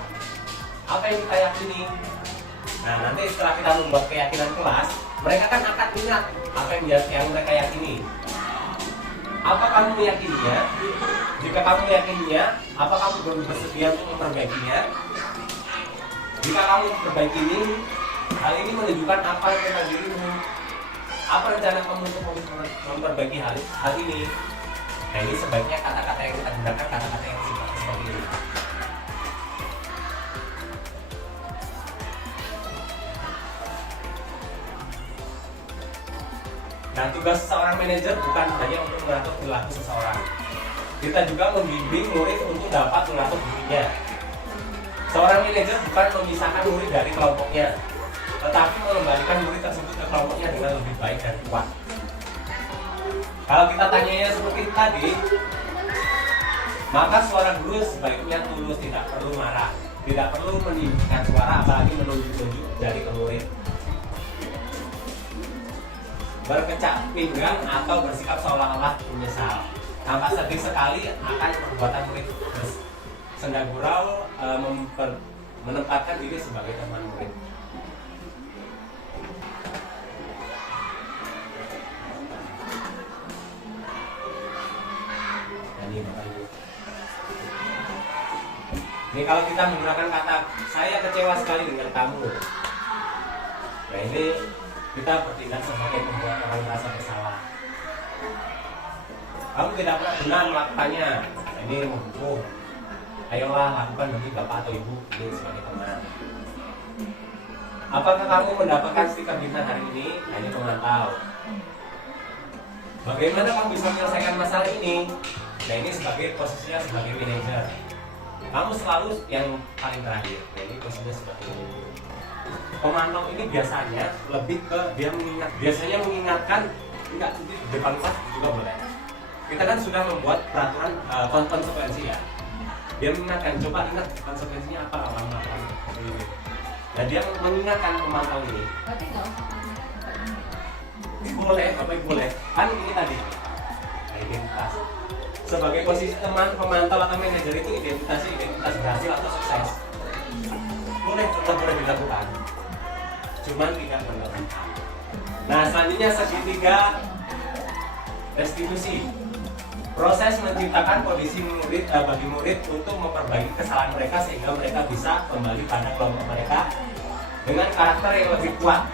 apa yang kita yakini? Nah, nanti setelah kita membuat keyakinan kelas, mereka kan akan ingat apa yang mereka yakini. Apa kamu meyakininya? Jika kamu meyakininya, apa kamu bersedia untuk memperbaikinya? Jika kamu memperbaiki ini, hal ini menunjukkan apa tentang dirimu. Apa rencana kamu untuk memperbaiki hal ini? Nah, ini sebaiknya kata-kata yang kita gunakan kata-kata yang seperti ini. Nah, tugas seorang manajer bukan hanya untuk mengatur perilaku seseorang. Kita juga membimbing murid untuk dapat mengatur dirinya. Seorang manajer bukan memisahkan murid dari kelompoknya, tetapi mengembalikan murid tersebut ke kelompoknya dengan lebih baik dan kuat. Kalau kita tanyanya seperti tadi, maka suara guru sebaiknya tulus, tidak perlu marah, tidak perlu meninggikan suara, apalagi menunjuk-nunjuk jari ke murid. Berkecak pinggang atau bersikap seolah-olah menyesal. Tampak sedih sekali akan perbuatan murid senda gurau menempatkan diri sebagai teman murid. Ini kalau kita menggunakan kata saya kecewa sekali dengan kamu, nah ini kita bertindak sebagai pembuat orang merasa bersalah. Kamu tidak pernah benar melakukannya, nah, ini menghukum. Ayolah lakukan demi bapak atau ibu ini sebagai teman. Apakah kamu mendapatkan stiker bintang hari ini? Hanya memantau. Bagaimana kamu bisa menyelesaikan masalah ini? Nah, ini sebagai posisinya sebagai manajer. Kamu selalu yang paling terakhir. Jadi posisinya seperti ini. Pemantau ini biasanya lebih ke biasanya mengingatkan, enggak, di depan kelas juga boleh. Kita kan sudah membuat peraturan konsekuensi ya. Dia mengingatkan, coba ingat konsekuensinya apa awal-awal. Dan dia mengingatkan pemantau ini. Berarti nggak usah tanya. Boleh, Bapak Ibu boleh. Kan ini tadi identitas. Sebagai posisi teman, pemantau atau manajer itu identitas berhasil atau sukses. Boleh, tetap boleh dilakukan. Cuman tidak berlebihan. Nah, selanjutnya segitiga restitusi. Proses menciptakan kondisi bagi murid untuk memperbaiki kesalahan mereka sehingga mereka bisa kembali pada kelompok mereka dengan karakter yang lebih kuat.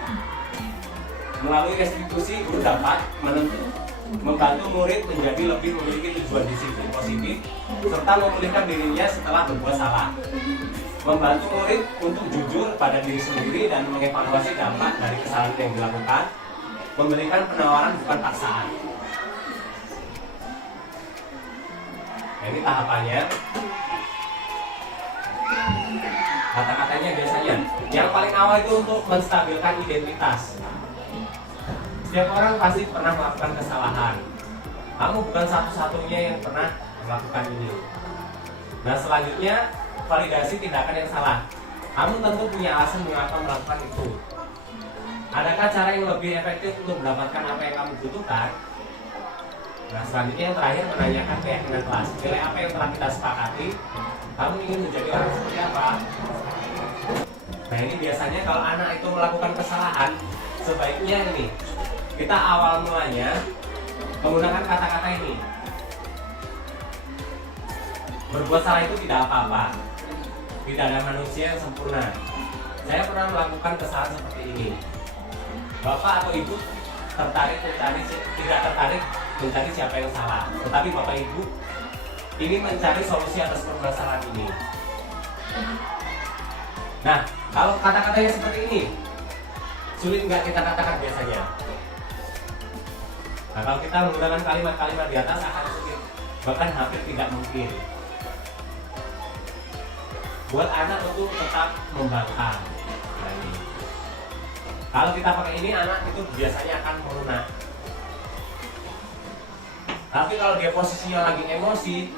Melalui restitusi, guru dapat membantu murid menjadi lebih memiliki tujuan disiplin positif serta memulihkan dirinya setelah berbuat salah. Membantu murid untuk jujur pada diri sendiri dan mengevaluasi dampak dari kesalahan yang dilakukan. Memberikan penawaran bukan paksaan. Nah, ini tahapannya. Kata-katanya biasanya yang paling awal itu untuk menstabilkan identitas. Setiap orang pasti pernah melakukan kesalahan. Kamu bukan satu-satunya yang pernah melakukan ini. Nah, selanjutnya validasi tindakan yang salah. Kamu tentu punya alasan mengapa melakukan itu. Adakah cara yang lebih efektif untuk mendapatkan apa yang kamu butuhkan? Nah, selanjutnya yang terakhir menanyakan keyakinan kelas. Nilai apa yang telah kita sepakati? Kamu ingin menjadi orang seperti apa? Nah, ini biasanya kalau anak itu melakukan kesalahan, sebaiknya ini kita awal mulanya menggunakan kata-kata ini. Berbuat salah itu tidak apa-apa. Tidak ada manusia yang sempurna. Saya pernah melakukan kesalahan seperti ini. Bapak atau ibu tidak tertarik mencari siapa yang salah, tetapi bapak ibu ingin mencari solusi atas permasalahan ini. Nah, kalau kata-katanya seperti ini, sulit nggak kita katakan biasanya? Nah, kalau kita menggunakan kalimat-kalimat di atas akan sulit, bahkan hampir tidak mungkin. Buat anak untuk tetap membangkang. Nah, ini. Kalau kita pakai ini, anak itu biasanya akan melunak. Tapi kalau dia posisinya lagi emosi,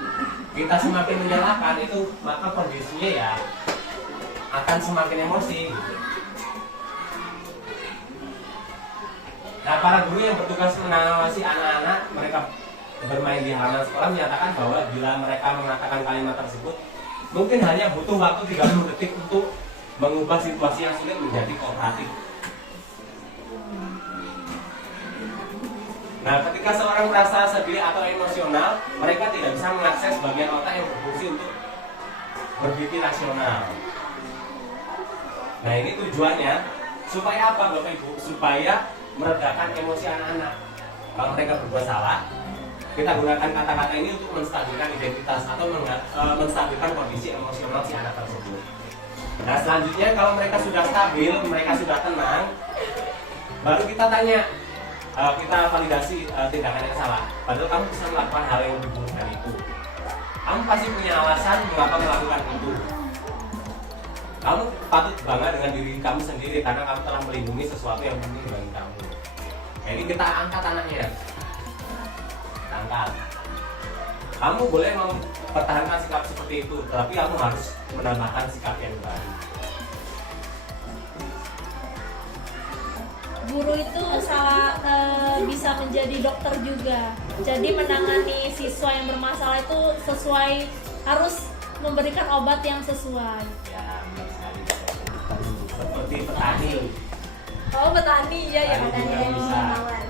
kita semakin menyalahkan itu, maka kondisinya ya akan semakin emosi. Nah, para guru yang bertugas mengawasi anak-anak mereka bermain di halaman sekolah menyatakan bahwa bila mereka mengatakan kalimat tersebut, mungkin hanya butuh waktu 30 detik untuk mengubah situasi yang sulit menjadi kooperatif. Nah, ketika seorang merasa sedih atau emosional, mereka tidak bisa mengakses bagian otak yang berfungsi untuk berpikir rasional. Nah, ini tujuannya supaya apa, Bapak Ibu? Supaya meredakan emosi anak-anak. Kalau mereka berbuat salah, kita gunakan kata-kata ini untuk menstabilkan identitas atau menstabilkan kondisi emosional si anak tersebut. Nah, selanjutnya kalau mereka sudah stabil, mereka sudah tenang, baru kita tanya, kita validasi tindakan yang salah. Padahal kamu bisa melakukan hal yang lebih buruk dari itu. Kamu pasti punya alasan mengapa melakukan itu. Kamu patut bangga dengan diri kamu sendiri karena kamu telah melindungi sesuatu yang penting bagi kamu. Jadi kita angkat anaknya. Kita angkat. Kamu boleh mempertahankan sikap seperti itu, tapi kamu harus menambahkan sikap yang baru. Guru itu bisa menjadi dokter juga. Jadi menangani siswa yang bermasalah itu harus memberikan obat yang sesuai. Ya, benar sekali. Seperti petani. Oh, petani ya, ya Petani petani juga yang bisa. melawan.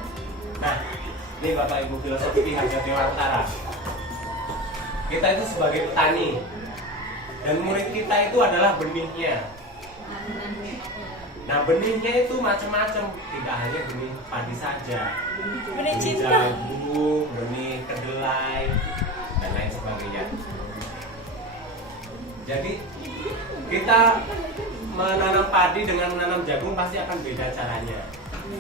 Nah, ini Bapak Ibu filosofi di Harga Dewa Utara. Kita itu sebagai petani, dan murid kita itu adalah benihnya. Nah, benihnya itu macam-macam, tidak hanya benih padi saja, Benih cinta. jagung, benih kedelai, dan lain sebagainya. Jadi kita menanam padi dengan menanam jagung pasti akan beda caranya.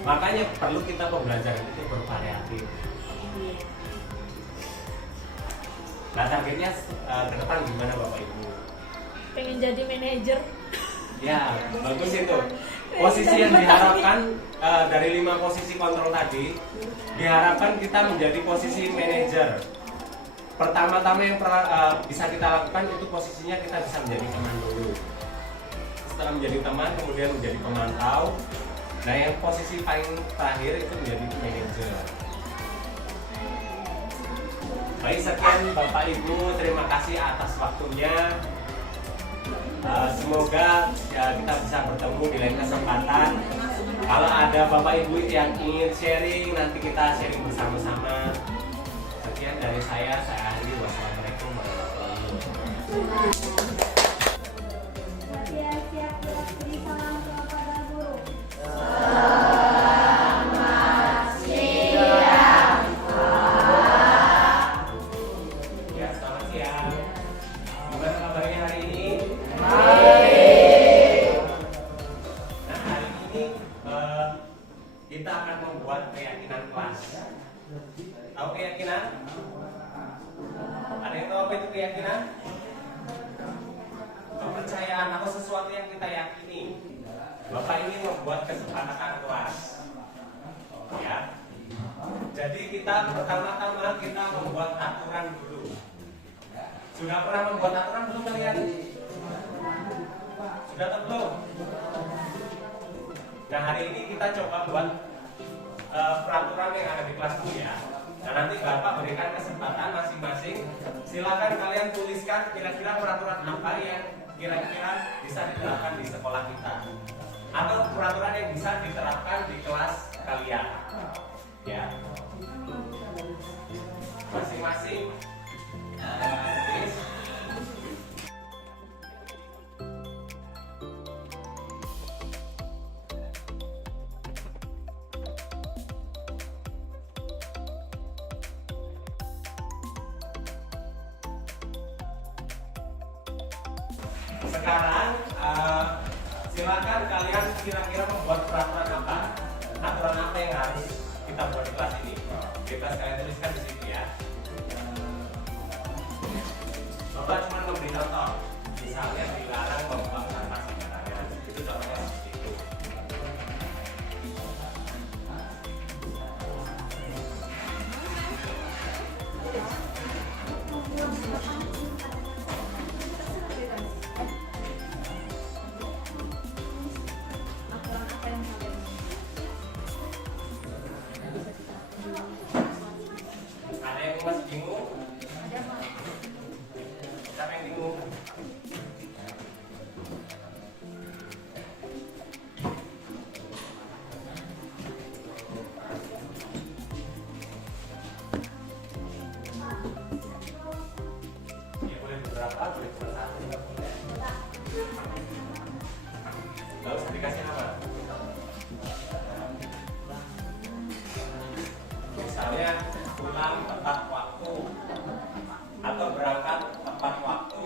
Makanya perlu kita pembelajaran itu bervariatif. Nah, targetnya ke depan gimana Bapak Ibu? Pengen jadi manajer. Ya, bagus itu. Posisi yang diharapkan dari 5 posisi kontrol tadi, diharapkan kita menjadi posisi manajer. Pertama-tama yang bisa kita lakukan itu posisinya kita bisa menjadi teman dulu. Setelah menjadi teman, kemudian menjadi pemantau. Nah, yang posisi paling terakhir itu menjadi manajer. Baik, sekian Bapak Ibu, terima kasih atas waktunya. Semoga ya, kita bisa bertemu di lain kesempatan. Kalau ada Bapak Ibu yang ingin sharing, nanti kita sharing bersama-sama. Sekian dari saya akhiri. Wassalamualaikum warahmatullahi wabarakatuh. Siap-siap beri salam kepada guru. Ya, selamat siang. Gimana kabarnya hari ini? Nah, hari ini kita akan membuat keyakinan kelas. Tahu keyakinan? Ada yang tahu apa itu keyakinan? Kepercayaan atau sesuatu yang kita yakini. Bapak ini membuat kesepakatan kelas. Ya. Jadi kita pertama-tama kita membuat aturan dulu. Sudah pernah membuat aturan belum kalian? Sudah atau belum? Nah, hari ini kita coba buat peraturan yang ada di kelas dulu ya. Nah, nanti Bapak berikan kesempatan masing-masing. Silakan kalian tuliskan kira-kira peraturan apa yang kira-kira bisa diterapkan di sekolah kita, atau peraturan yang bisa diterapkan di kelas kalian. Ya. Masing-masing. Tulis. Sekarang silakan kalian kira-kira membuat peraturan apa, aturan apa yang harus kita buat di kelas ini. Bebas kalian tuliskan di sini ya. Bapak cuma memberi contoh, misalnya dilarang membuang sampah sembarangan. Itu contohnya seperti itu. Ada yang masih bingung? Siapa yang bingung? Ya boleh beberapa, boleh cuma satu. Lalu usah dikasih nama. Misalnya pulang tepat waktu atau berangkat tepat waktu,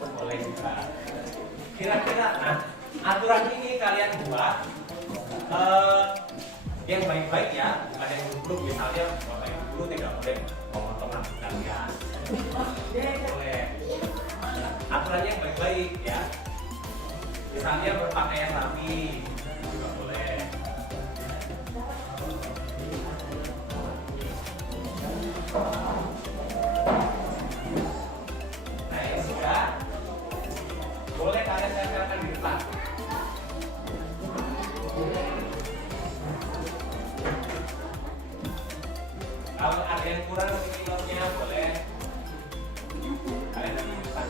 boleh juga. Kira-kira, nah aturan ini kalian buat yang baik-baik ya, bukan yang buruk. Misalnya Bapak Ibu guru tidak boleh memotong rambut kalian, boleh. Aturannya yang baik-baik ya. Misalnya berpakaian rapi juga boleh. Nah, yang sudah boleh kalian tempelkan di depan. Kalau ada yang kurang minumnya boleh kalian tempel di depan.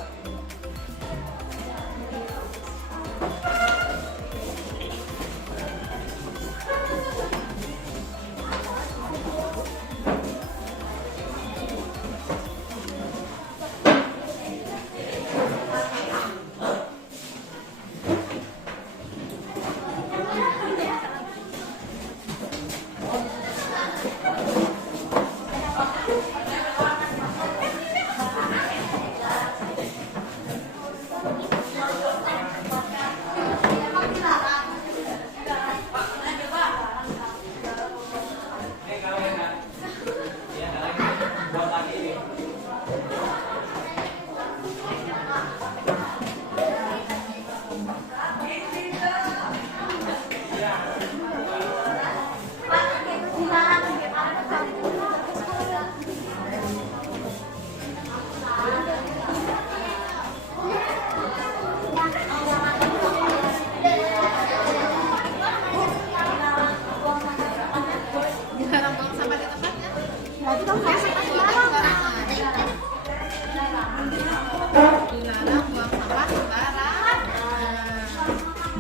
Dilarang buang sampah sembarang.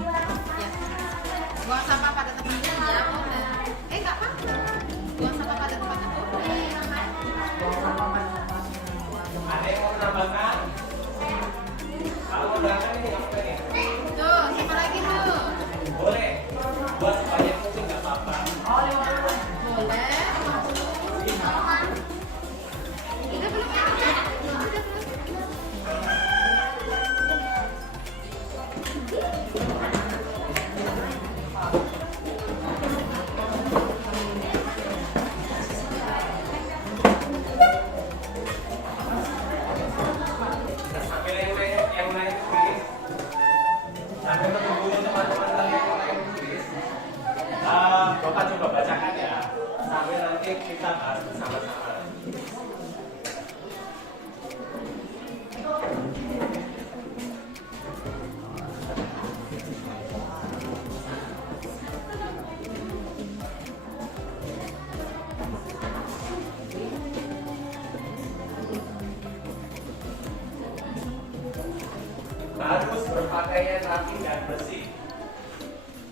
Ya. Buang sampah pada tempatnya ya boleh. Nggak apa-apa. Buang sampah pada tempatnya boleh. Ada yang mau menambahkan? Kalau mau berangkat ini nggak apa-apa ya? Tuh, siapa lagi tuh? Boleh. Buat sebanyak mungkin nggak apa-apa. Boleh. Udah belum ya? Udah belum? Sambil yang lain tulis. Sambil menunggu teman-teman kalian yang lain tulis. Bapak coba bacakan ya. Sambil nanti kita bahas bersama-sama. Harus berpakaian rapi dan bersih.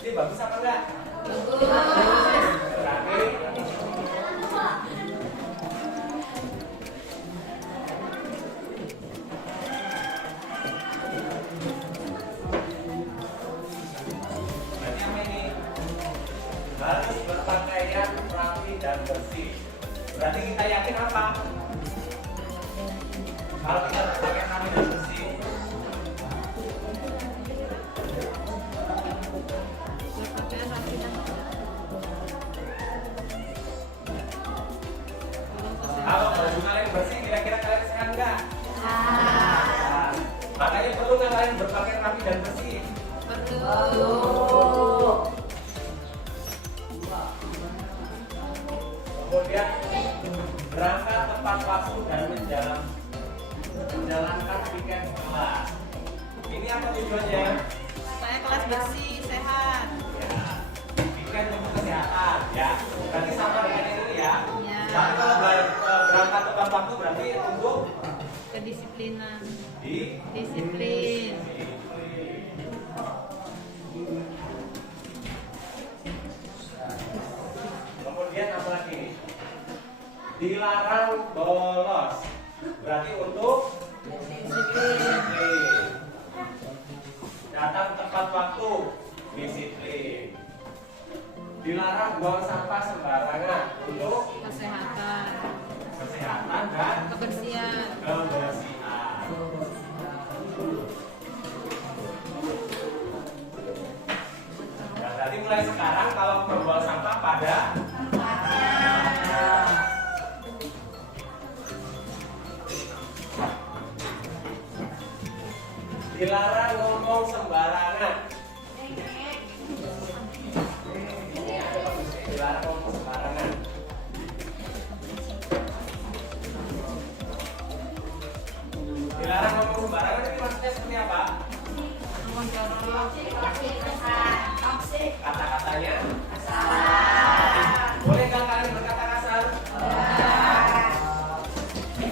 Ini bagus apa enggak? Rapi. Berarti apa ini? Harus berpakaian rapi dan bersih. Berarti kita yakin apa? Kalau kita berpakaian rapi dan bersih, kalau baju kalian bersih, kira-kira kalian sehat nggak? Nah, makanya perlu nggak kalian berpakaian rapi dan bersih? Kemudian berangkat tepat waktu dan menjalankan piket kelas. Ini apa tujuannya? Saya kelas bersih, sehat. Ya, piket untuk kesehatan, ya. Berarti sama dengan ini ya. Ya. Tapi kalau berangkat tepat waktu berarti untuk Kedisiplinan. di Disiplin. Kemudian apa lagi? Dilarang bolos. Berarti untuk disiplin. Datang tepat waktu, disiplin. Dilarang buang sampah sembarangan untuk Kesehatan. kesehatan dan Kebersihan. kebersihan. Nah, berarti mulai sekarang kalau membuang sampah pada dilarang ngomong sembarangan. Dilarang ngomong sembarangan. Dilarang ngomong sembarangan ini maksudnya seperti apa? Kata-katanya boleh nggak kalian berkata kasar?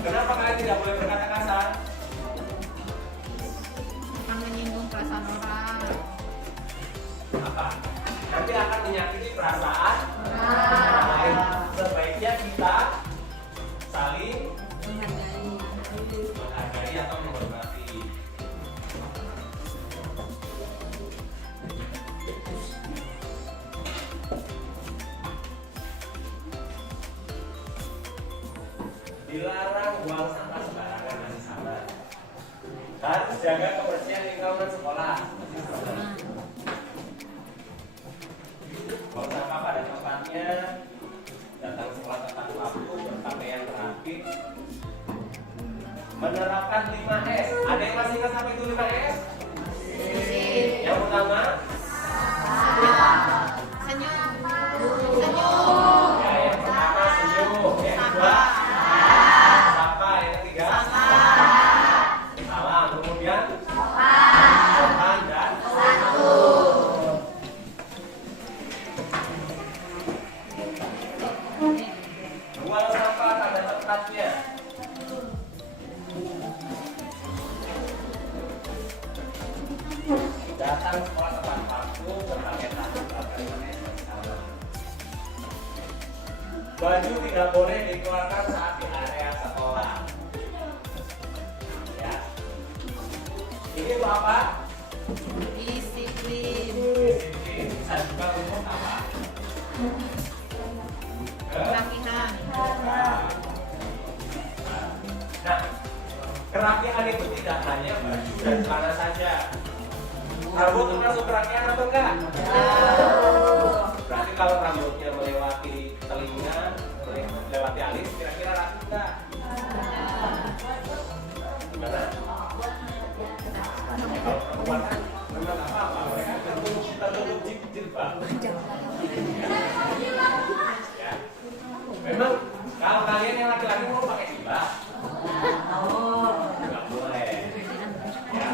Kenapa kalian tidak boleh berkata kasar? Akan menyinggung perasaan orang. Apa? Nanti akan menyakiti perasaan orang lain. Sebaiknya kita saling menghargai atau menghormati. Dilarang buang sampah sembarangan, masih sama. Harus jaga kebersihan lingkungan sekolah, masih sama. Buang sampah pada tempatnya, datang sekolah tepat waktu, berpakaian rapi, menerapkan 5S. Ada yang masih ingat sampai itu 5S? Yang pertama, Senyum. ya, yang pertama senyum. Yang kedua, sapa. Yang ketiga, salam. Kemudian, sopan dan buang sampah baju tidak boleh dikeluarkan saat di area sekolah. Ya. Ini tuh apa? Disiplin. Disiplin. Bisa juga untuk apa? Kerapihan. Nah, kerapihan itu tidak hanya baju dan celana saja. Rambut termasuk kerapihan atau enggak? Berarti kalau rambutnya melewati telinga, melewati alis, kira-kira rapi enggak? Gimana? Kalau perempuan kan memang apa-apa, mereka tertutup jilbab. Ya. Memang kalau kalian yang laki-laki mau pakai jilbab, nggak boleh. Ya.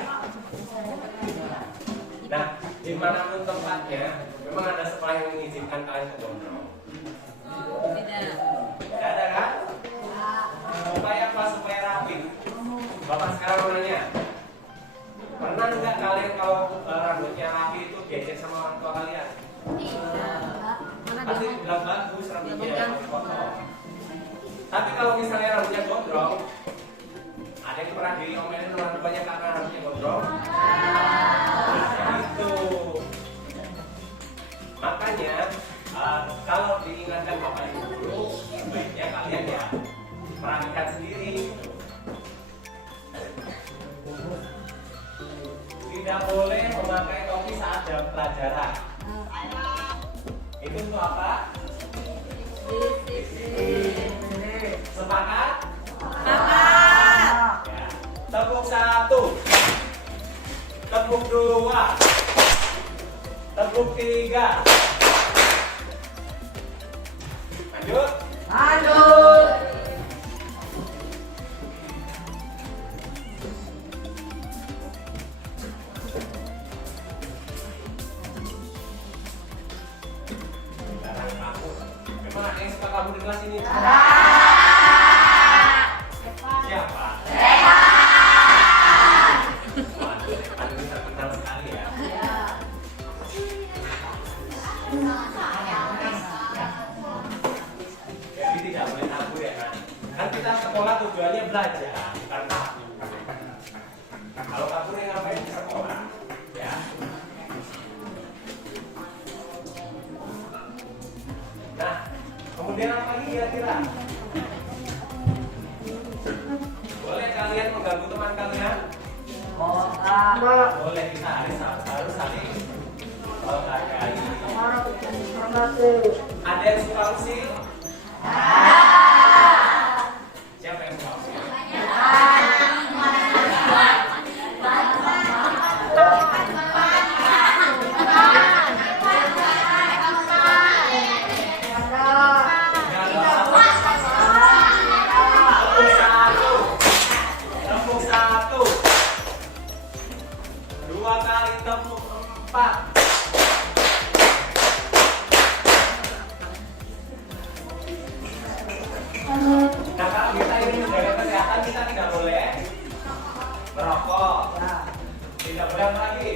Nah, dimanapun tempatnya, memang ada sekolah yang mengizinkan kalian ke gondrong. Tidak. Tidak ada kan? Supaya apa? Supaya rapi. Bapak sekarang mau nanya, pernah nggak kalian kalau rambutnya rapi itu diajak sama orang tua kalian? Pasti bilang bagus rambutnya, potong. Tapi kalau misalnya rambutnya gondrong, ada yang pernah diomelin orang tuanya karena rambutnya gondrong? Itu. Makanya kalau diingatkan bapak ibu guru, sebaiknya kalian ya perhatikan sendiri. Tidak boleh memakai topi saat jam pelajaran. Itu untuk apa? Sepakat? Sepakat. Ya. Tepuk 1, tepuk 2, tepuk 3. Lanjut. Sekarang kamu. Memang ada yang suka kamu di kelas ini? Siapa? Waduh, Evan ini terkenal sekali ya. Jadi tidak boleh kabur ya kan? Kan kita sekolah tujuannya belajar, bukan kabur. Kalau kabur yang ngapain di sekolah? Ya. Nah, kemudian apa lagi kira-kira? Boleh kalian mengganggu teman kalian? Boleh, kita harus saling menghargai. Ada yang suka usil? Siapa yang suka usil? Tepuk 1, 2 kali tepuk 4. Nah, kalau kita ingin menjaga kesehatan, kita tidak boleh merokok. Tidak boleh apa lagi?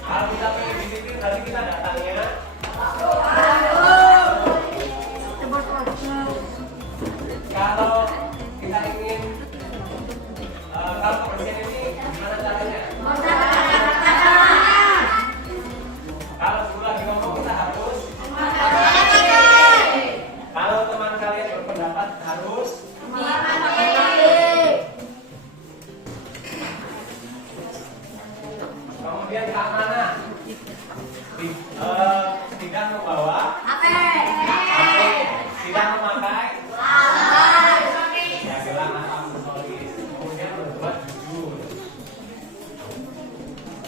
Kalau kita pengen disiplin, berarti kita datangnya. Kalau kita ingin kalau kebersihan ini gimana caranya? Kalau guru lagi ngomong kita harus. Kalau teman kalian berpendapat harus. Kemudian keamanan. Tidak membawa. Tidak memakai. Ya bilang aksesoris. Kemudian berbuat jujur.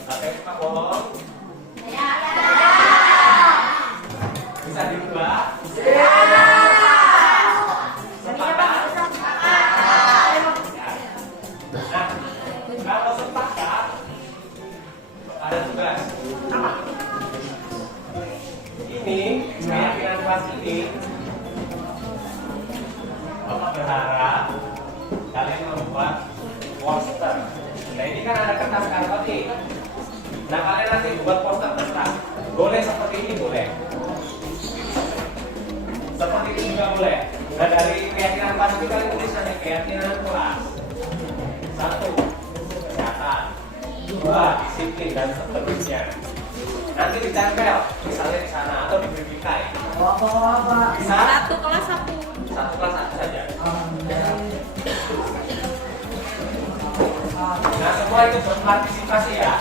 Tapi suka bohong. Bisa diubah. Sepakat. Nah, kalau sepakat ada tugas. Ini keyakinan kelas ini, Bapak berharap kalian membuat poster. Nah ini kan ada kertas karton nih. Nah kalian nanti buat poster terserah. Boleh seperti ini boleh. Seperti ini juga boleh. Nah dari keyakinan kelas itu kalian tulis nanti keyakinan kelas. 1. Kesehatan. 2. Disiplin dan seterusnya. Nanti ditempel, misalnya di sana atau di bingkai. Bisa? Satu kelas satu. Satu kelas satu saja. Nah semua itu berpartisipasi ya.